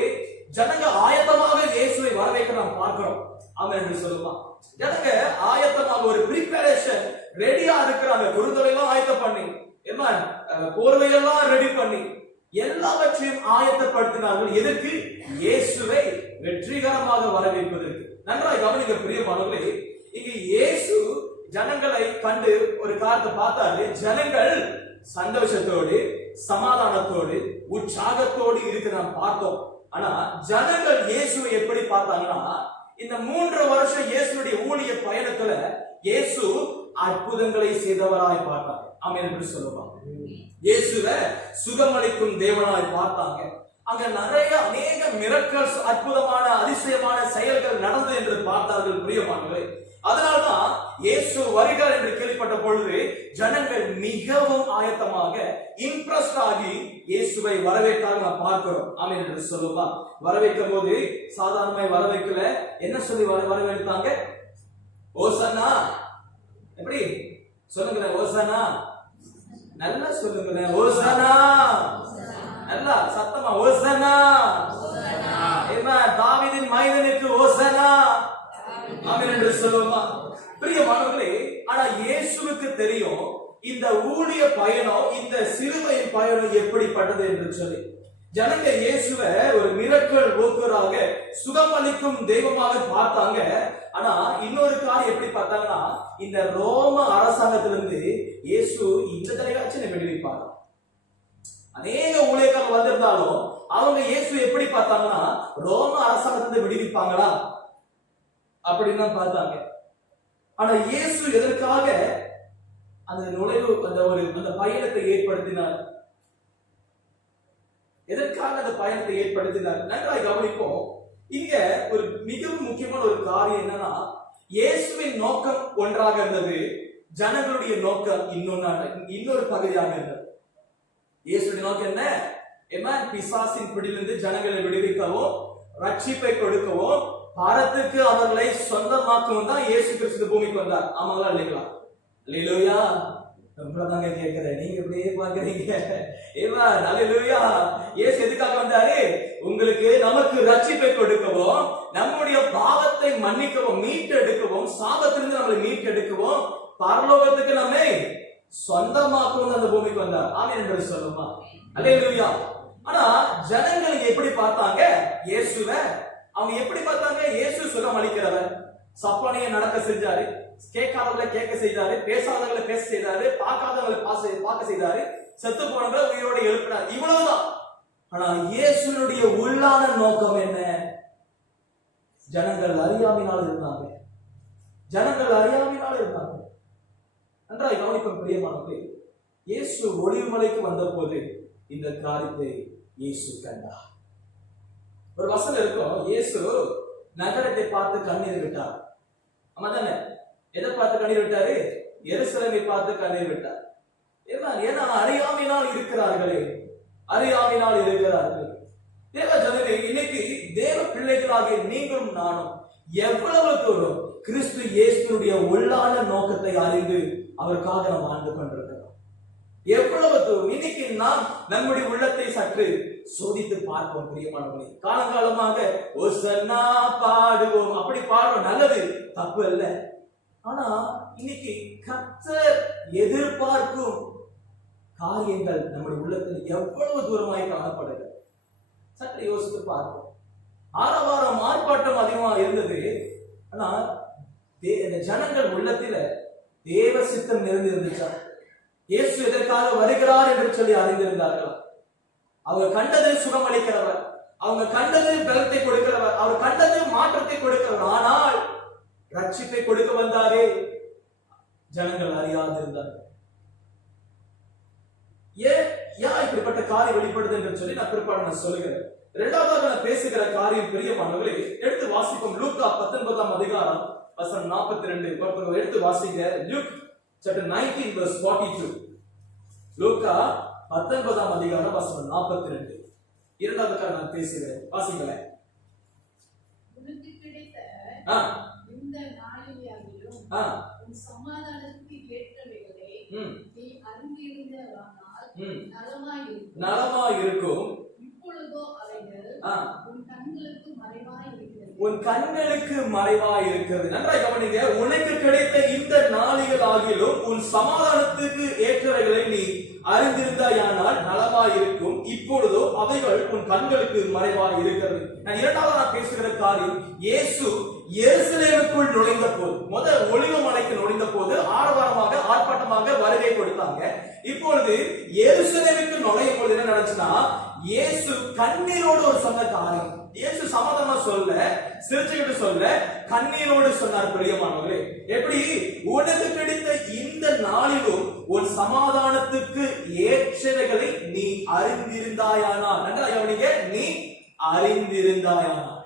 ஜனங்க ஆயத்தமாக இயேசுவை வரவேற்க நாம் பார்க்கிறோம். ஆமென் என்று சொல்லுமா. ஜனங்க ஆயத்தமாக ஒரு ப்ரிப்பரேஷன் ரெடியா இருக்கிறாங்க. குருந்தலையெல்லாம் ஆயத்தம் பண்ணி, போர்வையெல்லாம் ரெடி பண்ணி எல்லாவற்றையும் ஆயத்தப்படுத்தினார்கள். எதற்கு? இயேசுவை வெற்றிகரமாக வரவேற்பதற்கு. நன்றாய் கவனிக்க பிரியமானவர்களே, இங்கு இயேசு ஜனங்களை கண்டு ஒரு காரியத்தை பார்த்தாரு. ஜனங்கள் சந்தோஷத்தோடு சமாதானத்தோடு உற்சாகத்தோடு இருக்கு நாம் பார்த்தோம். ஆனா ஜனங்கள் இயேசுவை எப்படி பார்த்தாங்கன்னா, இந்த 3 வருஷம் இயேசுடைய ஊழிய பயணத்துல இயேசு அற்புதங்களை செய்தவராய் பார்த்தாங்க. ஆமென் என்று சொல்லுவாங்க. இயேசுவை சுகமளிக்கும் தேவனாய் பார்த்தாங்க. அங்க அநேக மிரக்கல்ஸ், அற்புதமான அதிசயமான செயல்கள் நடந்தது என்று பார்த்தார்கள் பிரியமானவர்களே. அதனால்தான் இயேசு வருகிறார் என்று கேள்விப்பட்ட பொழுது ஜனங்கள் மிகவும் ஆயத்தமாக இம்ப்ரெஸ்ட் ஆகி இயேசுவை வரவேற்றார்கள் நாம் பார்க்கிறோம். ஆமென் என்று சொல்லுவா. வரவேற்கும் போது சாதாரணமாய் வரவேற்கல. என்ன சொல்லி வரவேற்றாங்க? ஓசன்னா. எப்படி சொல்லுங்க? ஓசன்னா. நல்லா சொல்லுங்க. ஓசன்னா. நல்லா சத்தமா ஓசன்னா. தாவீதின் மைந்தனுக்கு ஓசன்னா. ஆமென் என்று சொல்லுமா. பிரியமானவர்களே, ஆனா இயேசுவுக்கு தெரியும் இந்த ஊழிய பயணம், இந்த சிலுவையின் பயணம் எப்படிப்பட்டது என்று சொல்லி. ஜனங்க இயேசுவை ஒரு மிரக்கல் ஒர்க்கராக, சுகமளிக்கும் தெய்வமாக பார்த்தாங்க. ஆனா இன்னொரு காரியம் எப்படி பார்த்தாங்கன்னா, இந்த ரோம அரசாங்கத்திலிருந்து இயேசு இந்த தலையாச்சும் விடுவிப்பாங்க. அநேக ஊழியர்கள் வந்திருந்தாலும் அவங்க இயேசு எப்படி பார்த்தாங்கன்னா, ரோம அரசாங்கத்திலிருந்து விடுவிப்பாங்களா அப்படின்னு தான் பார்த்தாங்க. ஆனா இயேசு எதற்காக அந்த நுழைவு அந்த பயணத்தை ஏற்படுத்தினார்? எதற்காக அந்த பயணத்தை ஏற்படுத்தினார்? நன்றாய் கவனிப்போம். இங்க ஒரு மிகவும் முக்கியமான ஒரு காரியம் என்னன்னா, இயேசுவின் நோக்கம் ஒன்றாக இருந்தது, ஜனங்களுடைய நோக்கம் இன்னொரு பகுதியாக இருந்தது. இயேசுவின் நோக்கம் என்ன? பிசாசின் பிடியிலிருந்து ஜனங்களை விடுவிக்கவும், ரட்சிப்பை கொடுக்கவும், பாரத்துக்கு அவர்களை சொந்தமாக்கவும் தான் இயேசு கிறிஸ்து பூமிக்கு வந்தார். ஆமாங்களா இல்லைங்களா? அல்லேலூயா. நம்மளதாங்க கேட்கிறேன், நீங்க எப்படியே பாக்குறீங்க? அல்லேலூயா. இயேசு எதுக்காக வந்தாரு? உங்களுக்கு நமக்கு ரட்சிப்பை கொடுக்கவும், நம்முடைய பாவத்தை மன்னிக்கவும், மீட்டெடுக்கவும், சாபத்திலிருந்து நம்மளை மீட்டெடுக்கவும், பரலோகத்துக்கு நம்மை சொந்தமாக்கவும் அந்த பூமிக்கு வந்தார். ஆமென் என்று சொல்லுமா. அல்லேலூயா. ஆனா ஜனங்கள் எப்படி பார்த்தாங்க இயேசுவை? அவங்க எப்படி பார்த்தாங்க? இயேசு சுகம் அளிக்கிறவர், சப்பானியை நடக்க செஞ்சாரு, கேட்காதவங்களை கேட்க செய்தாரு, பேசாதவங்களை பேச செய்தாரு, பார்க்காதவங்களை பார்க்க செய்தாரு, செத்து போனவங்களை உயிரோடு எழுப்பினார். இவ்வளவுதான். ஆனா இயேசுனுடைய உள்ளான நோக்கம் என்ன? ஜனங்கள் அறியாமையினால் இருந்தாங்க. ஜனங்கள் அறியாமையினால் இருந்தாங்க. நன்றாய் கவனிப்போம் பிரியமானவர்களே. இயேசு ஒலிவமலைக்கு வந்த போது இந்த காரியத்தை இயேசு கண்டார். ஒரு வசனம் இருக்கும், இயேசு நகரத்தை பார்த்து கண்ணீர் விட்டார். ஆமா தானே? எதை பார்த்து கண்ணீர் விட்டாரு? எருசலேமை பார்த்து கண்ணீர் விட்டார். ஏன்னா அறியாமையினால் இருக்கிறார்களே, அறியாமையினால் இருக்கிறார்கள். தேவ ஜனமே, இன்னைக்கு தேவ பிள்ளைகளாகிய நீங்களும் நானும் எவ்வளவு தூரம் கிறிஸ்து இயேசுடைய உள்ளான நோக்கத்தை அறிந்து அவருக்காக நாம் வாழ்ந்து கொண்டிருக்கிறோம்? எவ்வளவு தூரம் இன்னைக்கு நாம் நம்முடைய உள்ளத்தை சற்று சோதித்து பார்ப்போம் பிரியமானவர்களே. காலங்காலமாக ஓசன்னா பாடுவோம், அப்படி பாடுவோம், நல்லது, தப்பு அல்ல. ஆனா இன்னைக்கு கர்த்தர் எதிர்பார்க்கும் காரியங்கள் நம்முடைய உள்ளத்தில் எவ்வளவு தூரமாய் காணப்படுகிறது. சற்று யோசித்து பார்ப்போம். ஆரவாரம் ஆர்ப்பாட்டம் அதிகமா இருந்தது. ஆனா இந்த ஜனங்கள் உள்ளத்தில தேவ சித்தம் நிறைந்திருந்துச்சா? இயேசு எதற்காக வருகிறார் என்று சொல்லி அறிந்திருந்தார்களா? அவங்க கண்டது சுகம் அளிக்கிறவர், அவங்க கண்டது பலத்தை கொடுக்கிறவர், அவர் கண்டது மாற்றத்தை கொடுக்கிறவர். ஆனால் ரட்சிப்பை கொடுக்க வந்தாரே, ஜனங்கள் அறியாதிருந்தார்கள். ஏன் இப்படிப்பட்ட காரியம் வெளிப்படுது என்று சொல்லி நான் பிற்பாடு நான் சொல்லுகிறேன். இரண்டாவதாக நான் பேசுகிற காரியம் பிரியமானவர்களே, எடுத்து வாசிப்போம். லூக்கா 19ஆம் அதிகாரம் வசனம் 42. எடுத்து வாசிங்க. Luke chapter 19 verse 42. லூக்கா 19ஆம் அதிகாரம் வசனம் 42. இரண்டாவதாக நான் பேசுகிறேன். வாசிங்களேன். உனக்கு கிடைத்த இந்த நாளிலாகிலும் உன் சமாதானத்துக்கு ஏற்றவைகளை நீ அறிந்திருந்தால் நலமாயிருக்கும். இப்பொழுதோ அவைகள் உன் கண்களுக்கு மறைவாய் இருக்கிறது. நன்றாய் கவனிங்க. உனக்கு கிடைத்த இந்த நாளிகள் ஆகிலும் உன் சமாதானத்துக்கு ஏற்றவைகளை நீ அறிந்திருந்தாயானால் நலமாய் இருக்கும். இப்பொழுதோ அவைகள் உன் கண்களுக்கு மறைவாய் இருக்கிறது. நான் இரண்டாவது நான் பேசுகிற காரியம், இயேசு எருசலேமுக்குள் நுழைந்த போது, முதல் ஒலிவ மலைக்கு நுழைந்த போது ஆரவாரமாக ஆர்ப்பாட்டமாக வருகை கொடுத்தாங்க. இப்பொழுது எருசலேமுக்கு நுழையும் போது என்ன நடந்துச்சுன்னா, இயேசு கண்ணீரோடு ஒரு சொன்ன காரியம். இயேசு சமாதானமா சொல்ல, சிரிச்சுக்கிட்டு சொல்ல, கண்ணீரோடு சொன்னார். பிரியமானவர்களே, எப்படி? உனக்கு கிடைத்த இந்த நாளிலும் உன் சமாதானத்துக்கு ஏற்றவைகளை நீ அறிந்திருந்தாயானால். நன்றாக கவனிங்க, நீ அறிந்திருந்தாயானால்.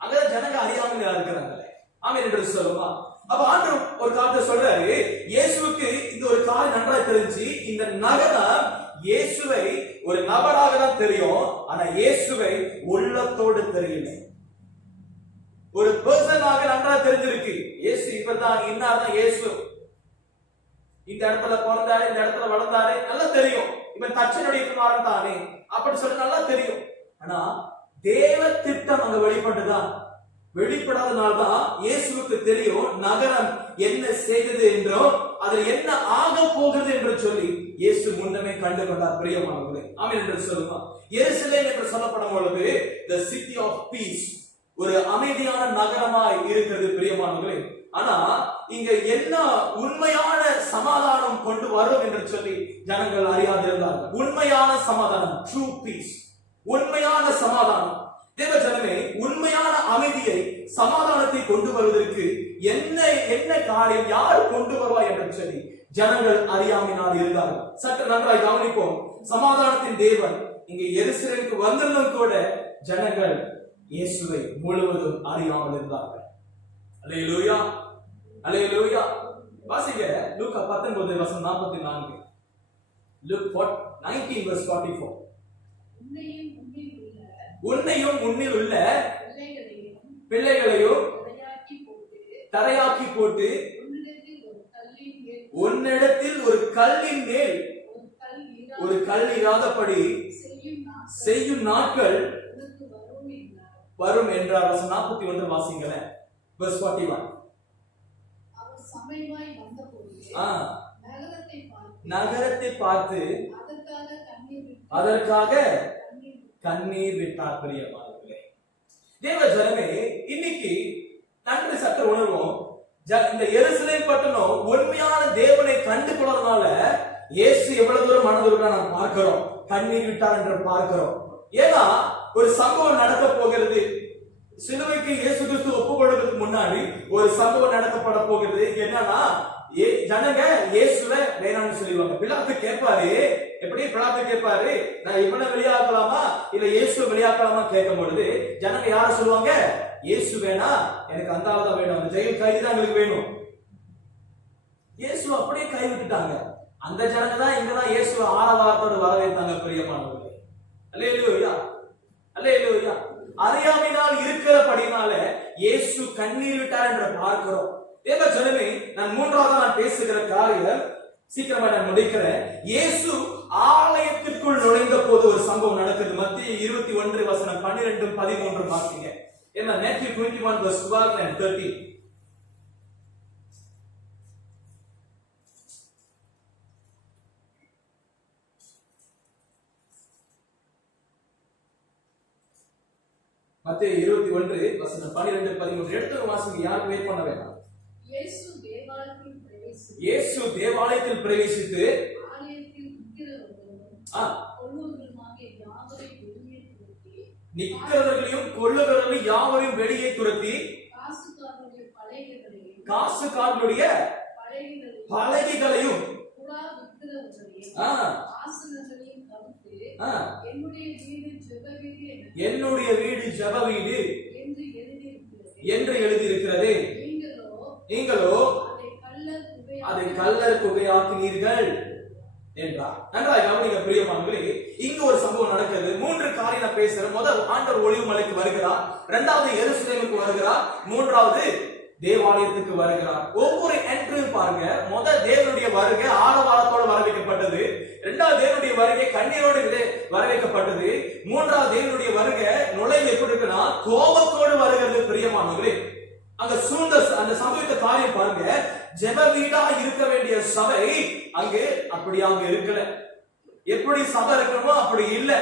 அங்கதான் ஜனங்க அறியாமல் இருக்கிறாங்களே. ஆமென் என்று சொல்லுமா? அப்ப ஆண்டவர் ஒரு காரியத்தை சொல்றாரு. இயேசுவுக்கு இந்த ஒரு காரியம் நன்றாக தெரிஞ்சு, இந்த நகரம் இயேசுவை ஒரு நபராக தான் தெரியும், ஆனா இயேசுவை உள்ளத்தோடு தெரியல. ஒரு பர்சனாக நன்றாக தெரிஞ்சிருக்கு. இயேசு இவர்தான், இன்னார்தான் இயேசு, இந்த இடத்துல பிறந்தாரு, இந்த இடத்துல வளர்ந்தாரு, நல்லா தெரியும். இவன் தச்சனுடைய குமாரன் தானே அப்படி சொல்லி நல்லா தெரியும். ஆனா தேவ திட்டம் அங்க வெளிப்பட்டுதான். வெளிப்படாதனால்தான் இயேசுவுக்கு தெரியும் நகரம் என்ன செய்தது என்றோ, அதில் என்ன ஆக போகிறது என்று சொல்லி இயேசு முன்னமே கண்டு கொண்டார். பிரியமானவர்களே, ஆமென் என்று சொல்லுமா? எருசலேம் என்று சொல்லப்படும் பொழுது the city of peace, ஒரு அமைதியான நகரமாய் இருக்கிறது. பிரியமானவர்களே, ஆனா இங்க என்ன உண்மையான சமாதானம் கொண்டு வரும் என்று சொல்லி ஜனங்கள் அறியாதிருந்தார்கள். உண்மையான சமாதானம், ட்ரூ பீஸ், உண்மையான சமாதானம். தேவ ஜனமே, உண்மையான அமைதியை, சமாதானத்தை கொண்டு வருவதற்கு என்ன காரியம், யார் கொண்டு வருவா என்று சொல்லி ஜனங்கள் அறியாமையினால் இருந்தார்கள். சற்று நன்றாய் கவனிப்போம். சமாதானத்தின் தேவன் இங்கே எருசலேமுக்கு வந்திருந்தும் கூட ஜனங்கள் இயேசுவை முழுவதும் அறியாமல் இருந்தார்கள். அல்லேலூயா, அல்லேலூயா. வாசிங்க லூக்கா 19 வசனம் 44. Luke 19 verse 44. உன்னையும் உன்னில் உள்ள பிள்ளைகளையும் தரையாக்கி போட்டு உன்னிடத்தில் ஒரு கல்லின் மேல் ஒரு கல் இராதபடி செய்யும் நாட்கள் வரும் என்றார். 41 வாசிங்களேன். verse 41. நகரத்தை பார்த்து அதற்காக கண்ணீர் விட்டார். பிரியமானவர்களே, தேவ ஜனமே, இன்னைக்கு நன்றி சற்று உணர்வோம். இந்த எருசலேம் பட்டணம் உண்மையான தேவனை கண்டு கொள்வதனால இயேசு எவ்வளவு தூரம் மனதுருக்கா நாம் பார்க்கிறோம், கண்ணீர் விட்டார் என்று பார்க்கிறோம். ஏன்னா ஒரு சம்பவம் நடக்க போகிறது. சிலுவைக்கு இயேசு கிறிஸ்து ஒப்பு கொடுக்கிறதுக்கு முன்னாடி ஒரு சம்பவம் நடக்கப்பட போகிறது. என்னன்னா, ஜனங்க இயேசுவை வேணாம்னு சொல்லுவாங்க. பிலாத்து கேட்பாரு, எப்படி பிலாத்து கேட்பாரு, நான் இவனை வெளியாக்கலாமா இல்ல இயேசு வெளியாக்கலாமா கேட்கும் பொழுது ஜனங்க யார சொல்லுவாங்க? இயேசு வேணா, எனக்கு அந்த ஆள் தான் வேணும், அந்த ஜெயில் கைது தான் எங்களுக்கு வேணும். இயேசு அப்படியே கை விட்டுட்டாங்க. அந்த ஜனங்க தான் இங்கதான் இயேசுவை ஆரவாரத்தோடு வரவேற்றாங்க. பிரியமானவர்களே, அல்லேலூயா, அல்லேலூயா. அறியாமையினால் இருக்கிறபடினால இயேசு கண்ணீர் விட்டார் என்று பார்க்கிறோம். தேவ ஜனமே, நான் மூன்றாவது நான் பேசுகிற காரியம் சீக்கிரமா நான் முடிக்கிறேன். இயேசு ஆலயத்திற்குள் நுழைந்த போது ஒரு சம்பவம் நடக்குது. மத்திய 21 வசனம் 12 13 பாத்தீங்க. என்ன, Matthew 21 verse 12 and 13. மத்தேயு 21:12-13 எடுத்து வாசிங்க, யாருக்கு வெயிட் பண்ண வேண்டாம். இயேசு தேவாலயத்தில் பிரவேசித்து ஆலயத்தில் நிற்கிறவர்களையும் கொள்ளுகிறவர்களையும் யாவரையும் வெளியே துரத்தி காசுக்காரனுடைய பலகைகளையும் என்னுடைய வீடு ஜெப வீடு என்று எழுதியிருக்கிறது, நீங்களோ அதை கல்லர் குகையாக்கினீர்கள் என்றார். நன்றாய் கவனிங்க பிரியமானவர்களே, இங்க ஒரு சம்பவம் நடக்கிறது. 3 காரியம் நான் பேசுறேன். முதல் ஆண்டவர் ஒலிவு மலைக்கு வருகிறார், இரண்டாவது எருசலேமுக்கு வருகிறார், மூன்றாவது தேவாலயத்துக்கு வருகிறார். ஒவ்வொரு என்ட்ரியும் பாருங்க. முதல் தேவனுடைய வருகை ஆரவாரத்தோடு வரவேற்கப்பட்டது, இரண்டாவது தேவனுடைய வருகை கண்ணீரோடு வரவேற்கப்பட்டது, மூன்றாவது தேவனுடைய வருகை நுழைவு எப்படி இருக்குன்னா கோபத்தோடு வருகிறது. பிரியமானவர்களே, அங்க சூழ்ந்த அந்த சம்பவித்த காரியம் பாருங்க. ஜெப வீடா இருக்க வேண்டிய சபை அங்கே அப்படியாக இருக்கல. எப்படி சபை இருக்கணுமோ அப்படி இல்ல,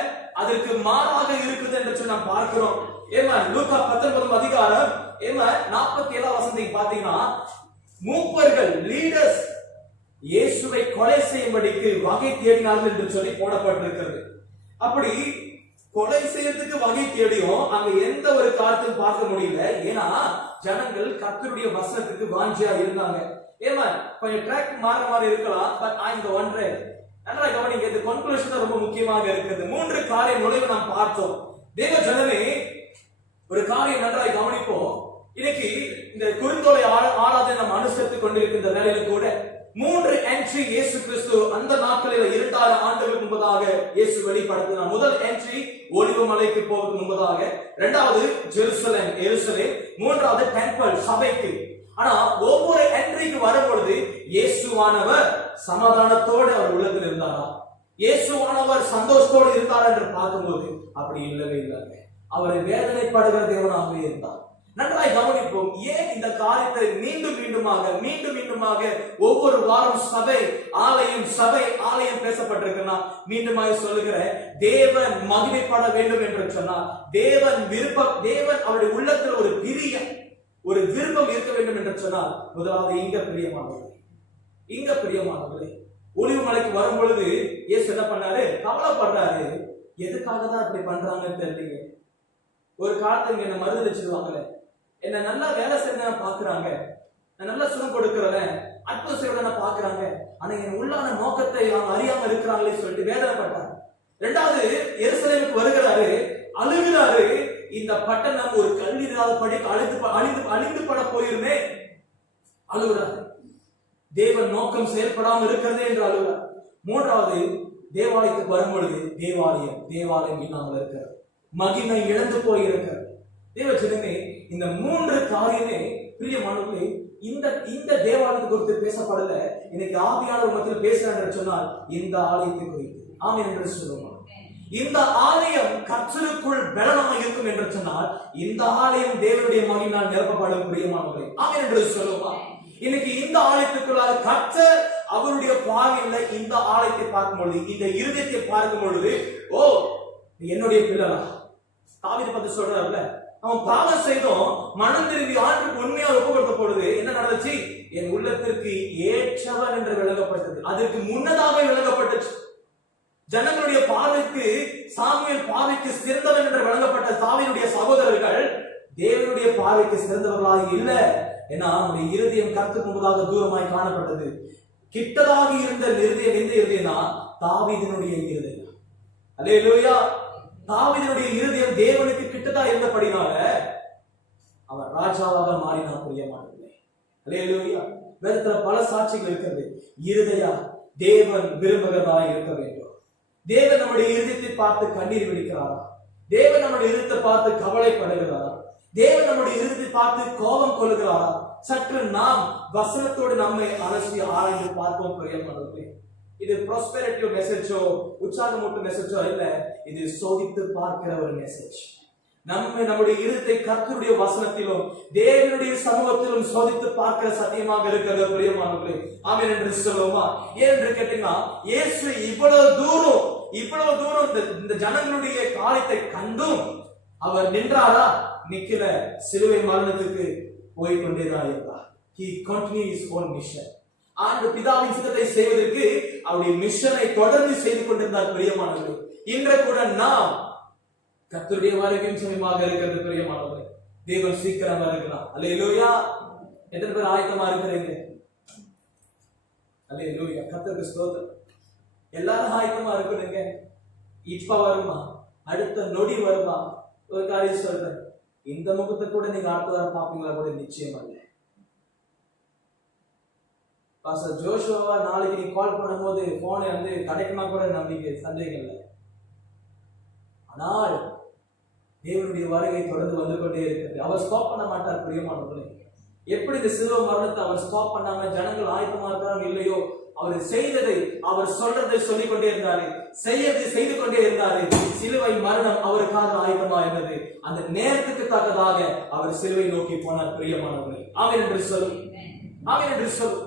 அதற்கு மாறாக இருக்குது என்று சொல்லி நாம் பார்க்கிறோம். ஏமா லூக்கா 19 அதிகாரம் 47 வசனத்தை பாத்தீங்கன்னா, மூப்பர்கள் லீடர்ஸ் இயேசுவை கொலை செய்யும்படிக்கு வகை தேடினார்கள் என்று சொல்லி போடப்பட்டிருக்கிறது. அப்படி கொலை செய்யறதுக்கு வகை தேடியும் அங்க எந்த ஒரு காரியத்தையும் பார்க்க முடியல. ஏன்னா ஜனங்கள் கர்த்தருடைய வசனத்துக்கு வாஞ்சியா இருந்தாங்க. ஏமா கொஞ்சம் ட்ராக் மாறி இருக்கலாம், பட் இந்த ஒன்றே நன்றா கவனிங்க. இந்த கன்க்ளூஷன் ரொம்ப முக்கியமாக இருக்குது. 3 காரிய நுழைவு நாம் பார்த்தோம். தேவ ஜனமே ஒரு காரியம் நன்றாய் கவனிப்போம். இன்னைக்கு இந்த குறுந்தோலை ஆராதனை நாம் அனுசரித்துக் கொண்டிருக்கின்ற வேலையில கூட 3 என்ட்ரி இயேசு கிறிஸ்து அந்த நாட்களில் 2000 ஆண்டுகளுக்கு முன்பதாக இயேசு வெளிப்படுத்தினார். முதல் என்ட்ரி ஒலிவு மலைக்கு போவதற்கு முன்பதாக, இரண்டாவது எருசலேம், மூன்றாவது டெம்பிள் சபைக்கு. ஆனா ஒவ்வொரு என்ட்ரிக்கு வரும்பொழுது இயேசுவானவர் சமாதானத்தோடு அவர் உள்ளத்தில் இருந்தாரா, இயேசுவானவர் சந்தோஷத்தோடு இருந்தார் என்று பார்க்கும்போது அப்படி இல்லவே இல்லை. அவரை வேதனைப்படுகிற தேவனாகவே இருந்தார். நன்றாய் கவனிப்போம். ஏன் இந்த காரியத்தை மீண்டும் மீண்டுமாக ஒவ்வொரு வாரம் சபை ஆலயம் பேசப்பட்டிருக்குன்னா, மீண்டுமாக சொல்லுகிற தேவன் மகிமைப்பட வேண்டும் என்று சொன்னார். தேவன் அவருடைய உள்ளத்தில் ஒரு விருப்பம் இருக்க வேண்டும் என்று சொன்னார். முதலாவது இங்க பிரியமானவர்களே ஒலிவு மலைக்கு வரும் பொழுது இயேசு என்ன பண்ணாரு, கவலைப்படுறாரு. எதுக்காக தான் இப்படி பண்றாங்கன்னு தெரியல. ஒரு காலத்துல என்ன மறுதளிச்சிருவாங்களே, என்ன நல்லா வேலை செய்ய பாக்குறாங்க, நான் நல்லா சுகம் கொடுக்கிறவன் அற்புதம் செய்வதை பாக்குறாங்க, ஆனா என் உள்ளான நோக்கத்தை அவங்க அறியாம இருக்கிறாங்களே சொல்லிட்டு வேதனைப்பட்டார். இரண்டாவது எருசலேமுக்கு வருகிறாரு, அழுகிறாரு. இந்த பட்டணம் ஒரு கல்லீராத படிக்க அழிந்து பட போயிருமே அழுகிறார். தேவன் நோக்கம் செயல்படாமல் இருக்கிறதே என்று அழுகிறார். மூன்றாவது தேவாலயத்துக்கு வரும்பொழுது தேவாலயம் இல்லாமல் இருக்கிறது, மகிமை இழந்து போயிருக்கிறது. தேவஜனமே, இந்த 3 காரியமே பிரியமானவர்களே இந்த தேவாலயத்தை குறித்து பேசப்படல. இன்னைக்கு ஆவியானவர் மத்தியில் பேசுறாங்க என்று சொன்னால் இந்த ஆலயத்தை குறித்து ஆமென் என்று சொல்லுவோம். இந்த ஆலயம் கர்த்தருக்குள் பலனாக இருக்கும் என்று சொன்னால் இந்த ஆலயம் தேவனுடைய மகிமையால் நிரப்பப்படும். பிரியமானவர்களே ஆமென் என்று சொல்லுவோம். இன்னைக்கு இந்த ஆலயத்துக்குள்ளாக கர்த்தர் அவருடைய பார்வையில இந்த ஆலயத்தை பார்க்கும் பொழுது, இந்த இருதயத்தை பார்க்கும் பொழுது, ஓ என்னுடைய பிள்ளை தாவீது பத்தி சொல்றாருல, அவன் பாவம் செய்தோம் மனம் திரும்பி ஆண்டுக்கு உண்மையா ஒப்புக்கொடுத்த பொழுது என்ன நடந்துச்சு, என் உள்ளத்திற்கு ஏற்றவன் என்று விளங்கப்பட்டது. அதற்கு முன்னதாக விளங்கப்பட்டுச்சு. ஜனங்களுடைய பார்வைக்கு சாமுவேல் பார்வைக்கு சிறந்தவன் என்று விளங்கப்பட்ட தாவீதுடைய சகோதரர்கள் தேவனுடைய பார்வைக்கு சிறந்தவர்களாக இல்ல. ஏன்னா அவனுடைய இருதயம் கர்த்தருக்கு முன்பதாக தூரமாய் காணப்பட்டது. கிட்டதாக இருந்த இருதயம் எந்த இருதயம்னா தாவீதினுடைய இருதயம். அல்லேலூயா. தாவீதினுடைய இருதயம் தேவனுக்கு கிட்டதா இருந்தபடினால அவர் ராஜாவாக மாறினார். பிரியமானவர்களே அல்லேலூயா. வேதத்துல பல சாட்சிகள் இருக்கிறது. இருதயா தேவன் விரும்புகிறதா இருக்க வேண்டும். தேவன் நம்முடைய இருதயத்தை பார்த்து கண்ணீர் விடுக்கிறாரா? தேவன் நம்முடைய இருதயத்தை பார்த்து கவலைப்படுகிறாரா? தேவன் நம்முடைய இருதயத்தை பார்த்து கோபம் கொள்ளுகிறாரா? சற்று நாம் வசனத்தோடு நம்மை அலசி ஆராய்ந்து பார்ப்போம். பிரியமானவர்களே, இது ப்ராஸ்பெரிட்டி மெசேஜோ உற்சாகமூட்டும் மெசேஜோ இல்ல, இது சோதித்து பார்க்கிற ஒரு மெசேஜ். நம்முடைய இருதயத்தை கர்த்தருடைய வசனத்திலும் தேவனுடைய சமூகத்திலும் சோதித்து பார்க்கிற சத்தியமாக இருக்கிறது. பிரியமானவர்களே ஆமென் என்று சொல்லுவோமா? ஏன் என்று கேட்டீங்கன்னா, இயேசு இவ்வளவு தூரம் இந்த ஜனங்களுடைய காரியத்தை கண்டும் அவர் நின்றாரா? நிக்கல. சிலுவை மரணத்துக்கு போய்கொண்டேதான் இருந்தார். He continued his own mission. ஆண்டு பிதாவின் சித்தத்தை செய்வதற்கு அவருடைய மிஷனை தொடர்ந்து செய்து கொண்டிருந்தார். பிரியமானவர்களே, இன்று கூட நாம் கர்த்தருடைய வருகையின் சமயமாக இருக்கிறது. பிரியமானவர்களே, தேவன் சீக்கிரம் வருகிறார். அல்லேலூயா. எத்தனை பேர் ஆயத்தமா இருக்கிறீங்க? அல்லேலூயா. கர்த்தருக்கு ஸ்தோத்திரம். எல்லாரும் ஆயத்தமா இருக்கிறீங்க. இப்ப வருமா? அடுத்த நொடி வருமா? ஒரு காரியம் சொல்றேன், இந்த முகத்தை கூட நீங்க அடுத்த வாரம் பாப்பீங்களா கூட நிச்சயம் அல்ல. பாஸ்டர் ஜோஷுவா நாளைக்கு நீ கால் பண்ணும்போது போனை வந்து கிடைக்குமா கூட நம்பிக்கை சந்தேகம் இல்லை. ஆனால் தேவனுடைய வருகை தொடர்ந்து வந்து கொண்டே இருக்கிறது. அவர் ஸ்டாப் பண்ண மாட்டார். பிரியமானவர்களே, எப்படி இந்த சிலுவை மரணத்தை அவர் ஸ்டாப் பண்ணாம ஜனங்கள் ஆயத்தமா இருக்கிறாங்க இல்லையோ, அவர் செய்ததை, அவர் சொல்றதை சொல்லிக் கொண்டே இருந்தாரு, செய்து கொண்டே இருந்தாரு. சிலுவை மரணம் அவருக்காக ஆயத்தமா இருந்தது. அந்த நேரத்துக்கு தக்கதாக அவர் சிலுவை நோக்கி போனார். பிரியமானவர்களே, ஆமென் என்று சொல்லு. ஆமென் என்று சொல்லு.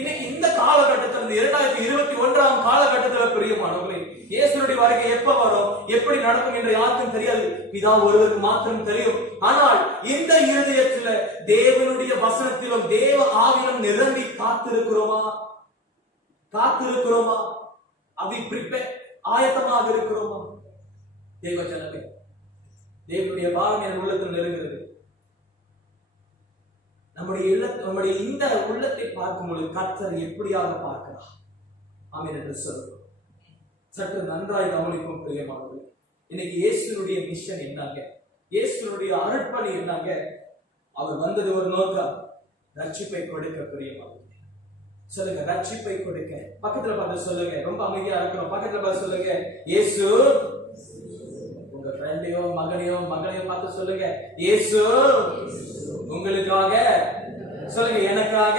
இன்னைக்கு இந்த காலகட்டத்தில் 2021 காலகட்டத்தில் பிரியமானவர்களே, இயேசுவுடைய வருகை எப்ப வரும், எப்படி நடக்கும் என்று யாருக்கும் தெரியாது. பிதா ஒருவருக்கு மாத்திரம் தெரியும். ஆனால் இந்த இருதயத்தில் தேவனுடைய வசனத்திலும் தேவ ஆவியிலும் நிரம்பி காத்திருக்கிறோமா? அவி பிரிப்பேர், ஆயத்தமாக இருக்கிறோமா? தேவ ஜனமே, தேவனுடைய பாவம் என் உள்ளத்தில் நெருங்குகிறது. நம்முடைய இந்த உள்ளத்தை பார்க்கும் பொழுது கர்த்தர் எப்படியாக பார்க்கிறார்? ஆமென் என்று சொல்லுவோம். சற்று நன்றாய் கவனிக்கும் பிரியமானவர்களே, இன்னைக்கு இயேசுனுடைய மிஷன் என்னங்க? இயேசுனுடைய அருட்பணி என்னங்க? அவர் வந்தது ஒரு நோக்கம், ரட்சிப்பை கொடுக்க. பிரியமானவர்களே, சொல்லுங்க, ரட்சிப்பை கொடுக்க. பக்கத்துல பார்த்து சொல்லுங்க, ரொம்ப அமைதியா இருக்கணும். பக்கத்துல பார்த்து சொல்லுங்க, இயேசு. உங்க ஃப்ரெண்டையோ மகனையோ பார்த்து சொல்லுங்க, இயேசு உங்களுக்காக, சொல்லுங்க, எனக்காக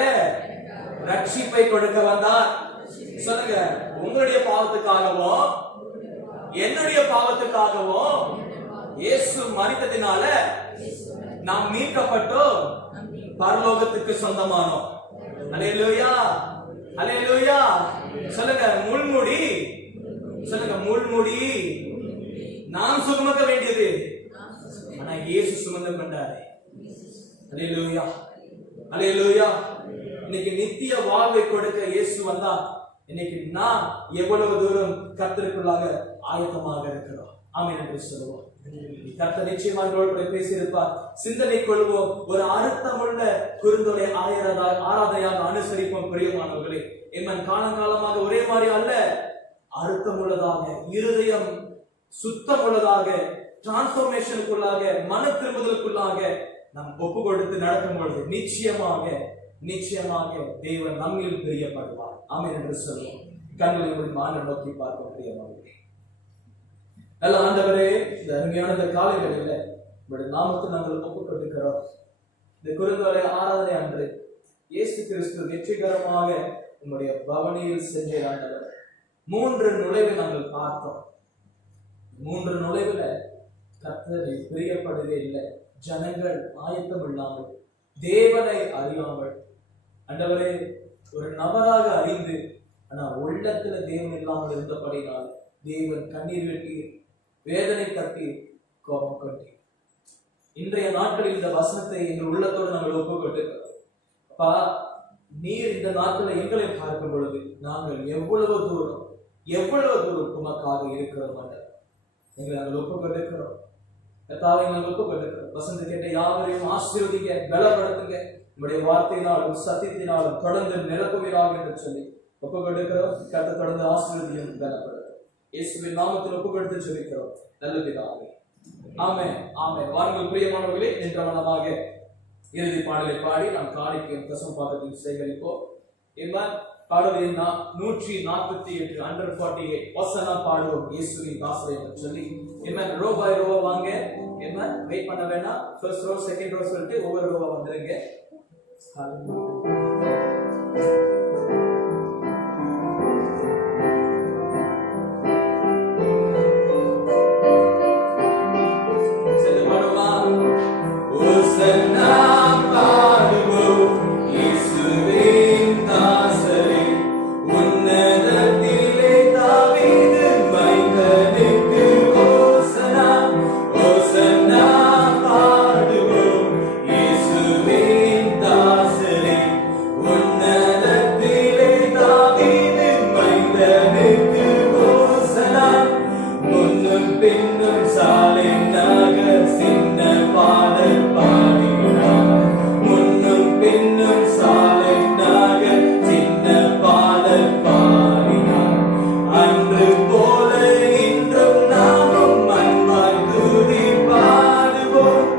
ரட்சிப்பை கொடுக்க வந்தார். சொல்லுங்க, உங்களுடைய பாவத்துக்காகவும் என்னுடைய பாவத்துக்காகவும் இயேசு மரித்ததினால நாம் மீட்கப்பட்டோம், பரலோகத்துக்கு சொந்தமானோம். அல்லேலூயா, அல்லேலூயா. சொல்லுங்க, முள்முடி. சொல்லுங்க, முள்முடி நான் சுமக்க வேண்டியது, ஆனா இயேசு சுமந்து கொண்டாரே. அல்லேலூயா, அல்லேலூயா. இன்னைக்கு நித்திய வாழ்வை கொடுக்க இயேசு வந்தா, இன்னைக்கு நான் எவ்வளவு தூரம் கர்த்தருக்குள்ளாக ஆயத்தமாக இருக்கிறோம். ஆமென் என்று சொல்லுவோம். கர்த்தர் நிச்சயமாக பேசியிருப்பார். சிந்தனை கொள்வோம். ஒரு அர்த்தமுள்ள குறுந்தொடை ஆராதனையாக அனுசரிப்போம். பிரியமானவர்களே, எம்மன் காலங்காலமாக ஒரே மாதிரி அல்ல, அர்த்தமுள்ளதாக, இருதயம் சுத்தம் உள்ளதாக, டிரான்ஸ்பர்மேஷனுக்குள்ளாக, மன திரும்புதலுக்குள்ளாக நாம் ஒப்பு கொடுத்து நடக்கும் பொழுது நிச்சயமாக தேவன் நம்மில் பிரியப்படுவார். ஆமென் என்று சொல்லுவோம். கண்களை மான நோக்கி பார்க்க பிரியமானவர்களே, நல்ல ஆண்டவரே, இந்த அருமையான இந்த காலைகளில் உங்களுடைய நாமத்தை நாங்கள் ஒப்பு கொடுக்கிறோம். இந்த குறுந்தொடை ஆராதனை அன்று இயேசு கிறிஸ்து வெற்றிகரமாக உங்களுடைய பவனியில் செஞ்ச ஆண்டவர் 3 நுழைவை நாங்கள் பார்த்தோம். 3 நுழைவுல கர்த்தரை பிரியப்படுவே இல்லை. ஜனங்கள் ஆயத்தம் இல்லாமல், தேவனை அறியாமல், ஆண்டவரே ஒரு நபராக அறிந்து ஆனா உள்ளத்துல தேவன் இல்லாமல் இருந்தபடினால் தேவன் கண்ணீர் வெட்டி, வேதனை தட்டி, கோபம் கொட்டி. இன்றைய நாட்களில் இந்த வசனத்தை எங்கள் உள்ளத்தோடு நாங்கள் ஒப்புக்கொண்டிருக்கிறோம். அப்பா, நீர் இந்த நாட்களை எங்களை பார்க்கும் பொழுது நாங்கள் எவ்வளவு தூரம் உமக்காக இருக்கிறோம் எங்களை நாங்கள் ஒப்புக்கொண்டிருக்கிறோம். கர்த்தாவை நாங்கள் ஒப்புக்கொண்டிருக்கிறோம். வசந்த கேட்ட யாவரையும் ஆசீர்வதிங்க, பலப்படுத்துங்க, நம்முடைய வார்த்தையினாலும் சத்தியத்தினாலும் தொடர்ந்து நிரப்புவீராக என்று சொல்லி ஒப்புக்கொண்டிருக்கிறோம். கர்த்தர் தொடர்ந்து ஆசீர்வதியும் பலப்படுத்தும். இயேசுவின் நாமத்தில் ஒப்புக்கொடுத்து ஜெபிக்கிறோம் நல்ல பிதாவே. ஆமென், ஆமென். வாருங்கள் பிரியமானவர்களே, நின்றவனமாக இறுதி பாடலை பாடி நாம் காணிக்கையும் தசம பாகத்தையும் சேகரிப்போம். பாடல் 148 148 வசனம் பாடுவோம் இயேசுவின் தாசரை என்று சொல்லி. ரோ பை ரோ வாங்க, வெயிட் பண்ண வேணாம். ஃபர்ஸ்ட் ரோ, செகண்ட் ரோ சொல்லிட்டு ஒவ்வொரு ரோவா வந்துருங்க. Hosanna, பாடல் பாடினார். அன்று போல இன்றும் நாமும் அன்பாய் துதி பாடுவோம்.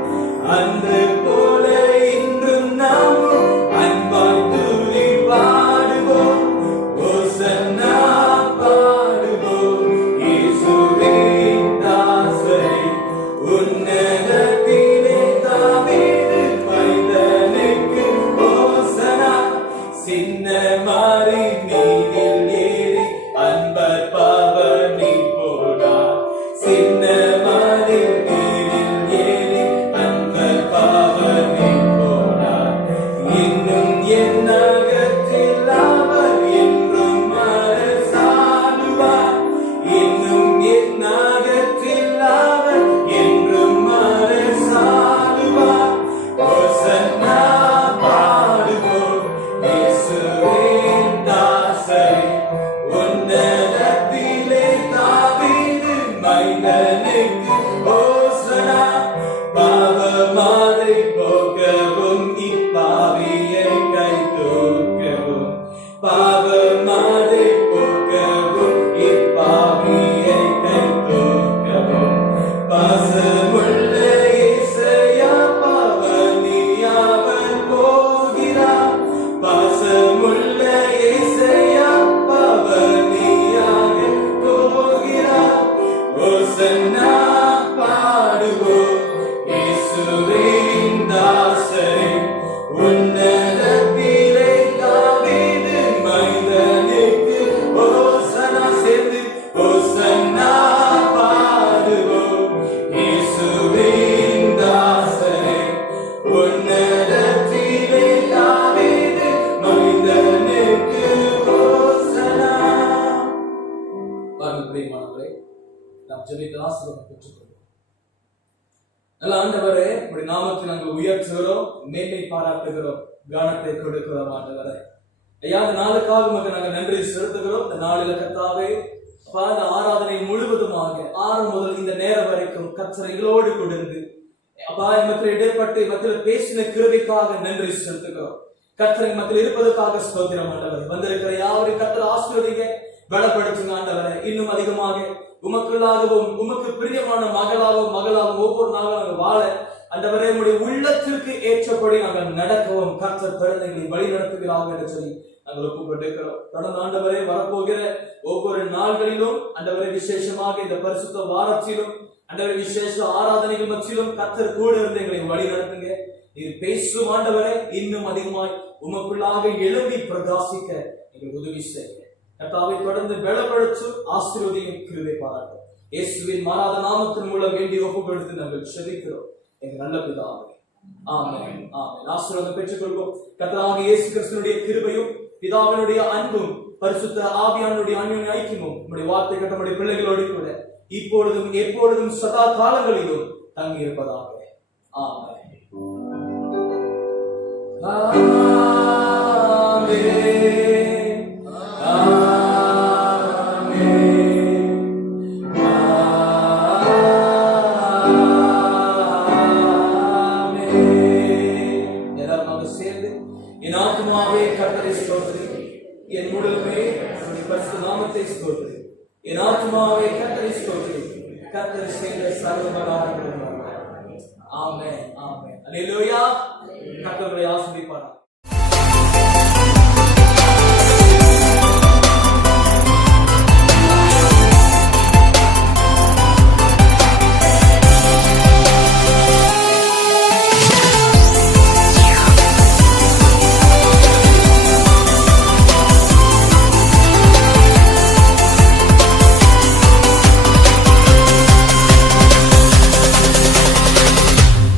அன்று போல இன்றும் நாமும் அன்பாய் துதி பாடுவோம். ஓசன்னா பாடுவோம். இயேசுவின் தாசரை உன்னதத்திலே தாவீது மைந்தனுக்கு ஓசனா. சின்ன மாறி நீரில் ஏறி அன்பர் பாவனி போனார். சின்ன மாறி நீரில் ஏறி அன்பர் பாவனி போனார். இன்னும் என் அகத்தில் அவர் என்றும் அரசாளுவார். இன்னும் என் அகத்தில் அவர் என்றும் அரசாளுவார். ஓசன்னா பாடுவோம். இயேசுவின் தாசரை உன்னதத்திலே தாவீது மைந்தனுக்கு ஓசனா. பாவமாதை போக்கவும் இப்பாவியை கை தூக்கவும். பாவமாதை போக்கவும் இப்பாவியை கை தூக்கவும். பாசமுள்ள இயேசையா பாவனியாவர் போகிறார். பாசமுள்ள இயேசையா பாவனியாக போகிறார். ஓசன்னா பாடுவோம். இயேசுவின் தாசரை உன்னதத்திலே தாவீது மைந்தனுக்கு ஓசனா. சேர்ந்து ஓசன்னா பாடுவோம். இயேசுவின் தாசரை உன்னதத்திலே தாவீது மைந்தனுக்கு ஓசனா. பாருங்கள் பிரியமானவர்களே, நாம் ஜெபித்த ஆசீர்வாதம் பெற்றுக்கொள்வோம். நல்ல ஆண்டவரே, உம்முடைய நாமத்தை நாங்கள் உயர்த்துகிறோம், மேன்மை பாராட்டுகிறோம், கனத்தை கொடுக்கிறோம். ஆண்டவரே ஐயா, இந்த நாளுக்காக உமக்கு நாங்கள் நன்றி செலுத்துகிறோம். இந்த நாளில கர்த்தாவே அப்பா, இந்த ஆராதனை முழுவதுமாக ஆரம்பம் முதல் இந்த நேரம் வரைக்கும் கர்த்தர் எங்களோடு கொடுந்து அப்பா எமக்கு இடைப்பட்டு மத்தியில் பேசின கிருபைக்காக நன்றி செலுத்துகிறோம். கர்த்தர் மத்தியில் இருப்பதற்காக ஸ்தோத்திரம். ஆண்டவரே, வந்திருக்கிற யாவரையும் கர்த்தர் ஆசீர்வதிங்க, பலப்படுத்துங்க. ஆண்டவரே, இன்னும் அதிகமாக உமக்குள்ளாகவும் உமக்கு பிரியமான மகளாகவும் ஒவ்வொரு நாளும் நாங்கள் வாழ ஆண்டவரே உம்முடைய உள்ளத்திற்கு ஏற்றபடி நாங்கள் நடக்கவும் கர்த்தர் பிறந்தங்களை வழி நடத்துகிறார்கள் என்று சொல்லி நாங்கள் ஒப்புக்கொண்டிருக்கிறோம். தொடர்ந்து ஆண்டவரே வரப்போகிற ஒவ்வொரு நாள்களிலும் ஆண்டவரே விசேஷமாக இந்த பரிசுத்த வாரத்திலும் ஆண்டவரே விசேஷ ஆராதனைகள் மத்தியிலும் கர்த்தர் கூட இருந்து எங்களை வழி நடத்துங்க. இது பேசும் ஆண்டவரே இன்னும் அதிகமாய் உமக்குள்ளாக எழும்பி பிரகாசிக்க எங்களுக்கு உதவி செய்யுங்க. கர்த்தாவை தொடர்ந்து பலப்படுத்தும் ஆசீர்வதியும் கிருபை பாராட்டும். இயேசுவின் மாறாத நாமத்தின் மூலம் வேண்டி ஒப்புக்கொடுத்து நாங்கள் செபிக்கிறோம் எங்கள் நல்ல பிதாவே. ஆமென், ஆமென். ஆசீர்வாதம் பெற்றுக்கொள்வோம். கர்த்தராகிய இயேசு கிறிஸ்துவினுடைய கிருபையும் பிதாவினுடைய அன்பும் பரிசுத்த ஆவியானுடைய அன்பின் ஐக்கியமும் நம்முடைய வார்த்தை கேட்ட நம்முடைய பிள்ளைகளோடு கூட இப்பொழுதும் எப்பொழுதும் சதா காலங்களிலும் தங்கி இருப்பதாக. ஆமென். என் ஆத்துமாவே கர்த்தரை ஸ்தோத்திரி, என் முழுமே அவருடைய பரிசுத்த நாமத்தை ஸ்தோத்திரி. என் ஆத்துமாவே கர்த்தரை ஸ்தோத்திரி, கர்த்தர் செய்த சர்வ உபகாரங்களும். ஆமென், ஆமென். அல்லேலூயா. கர்த்தரை ஆசீர்வதிப்பாராக.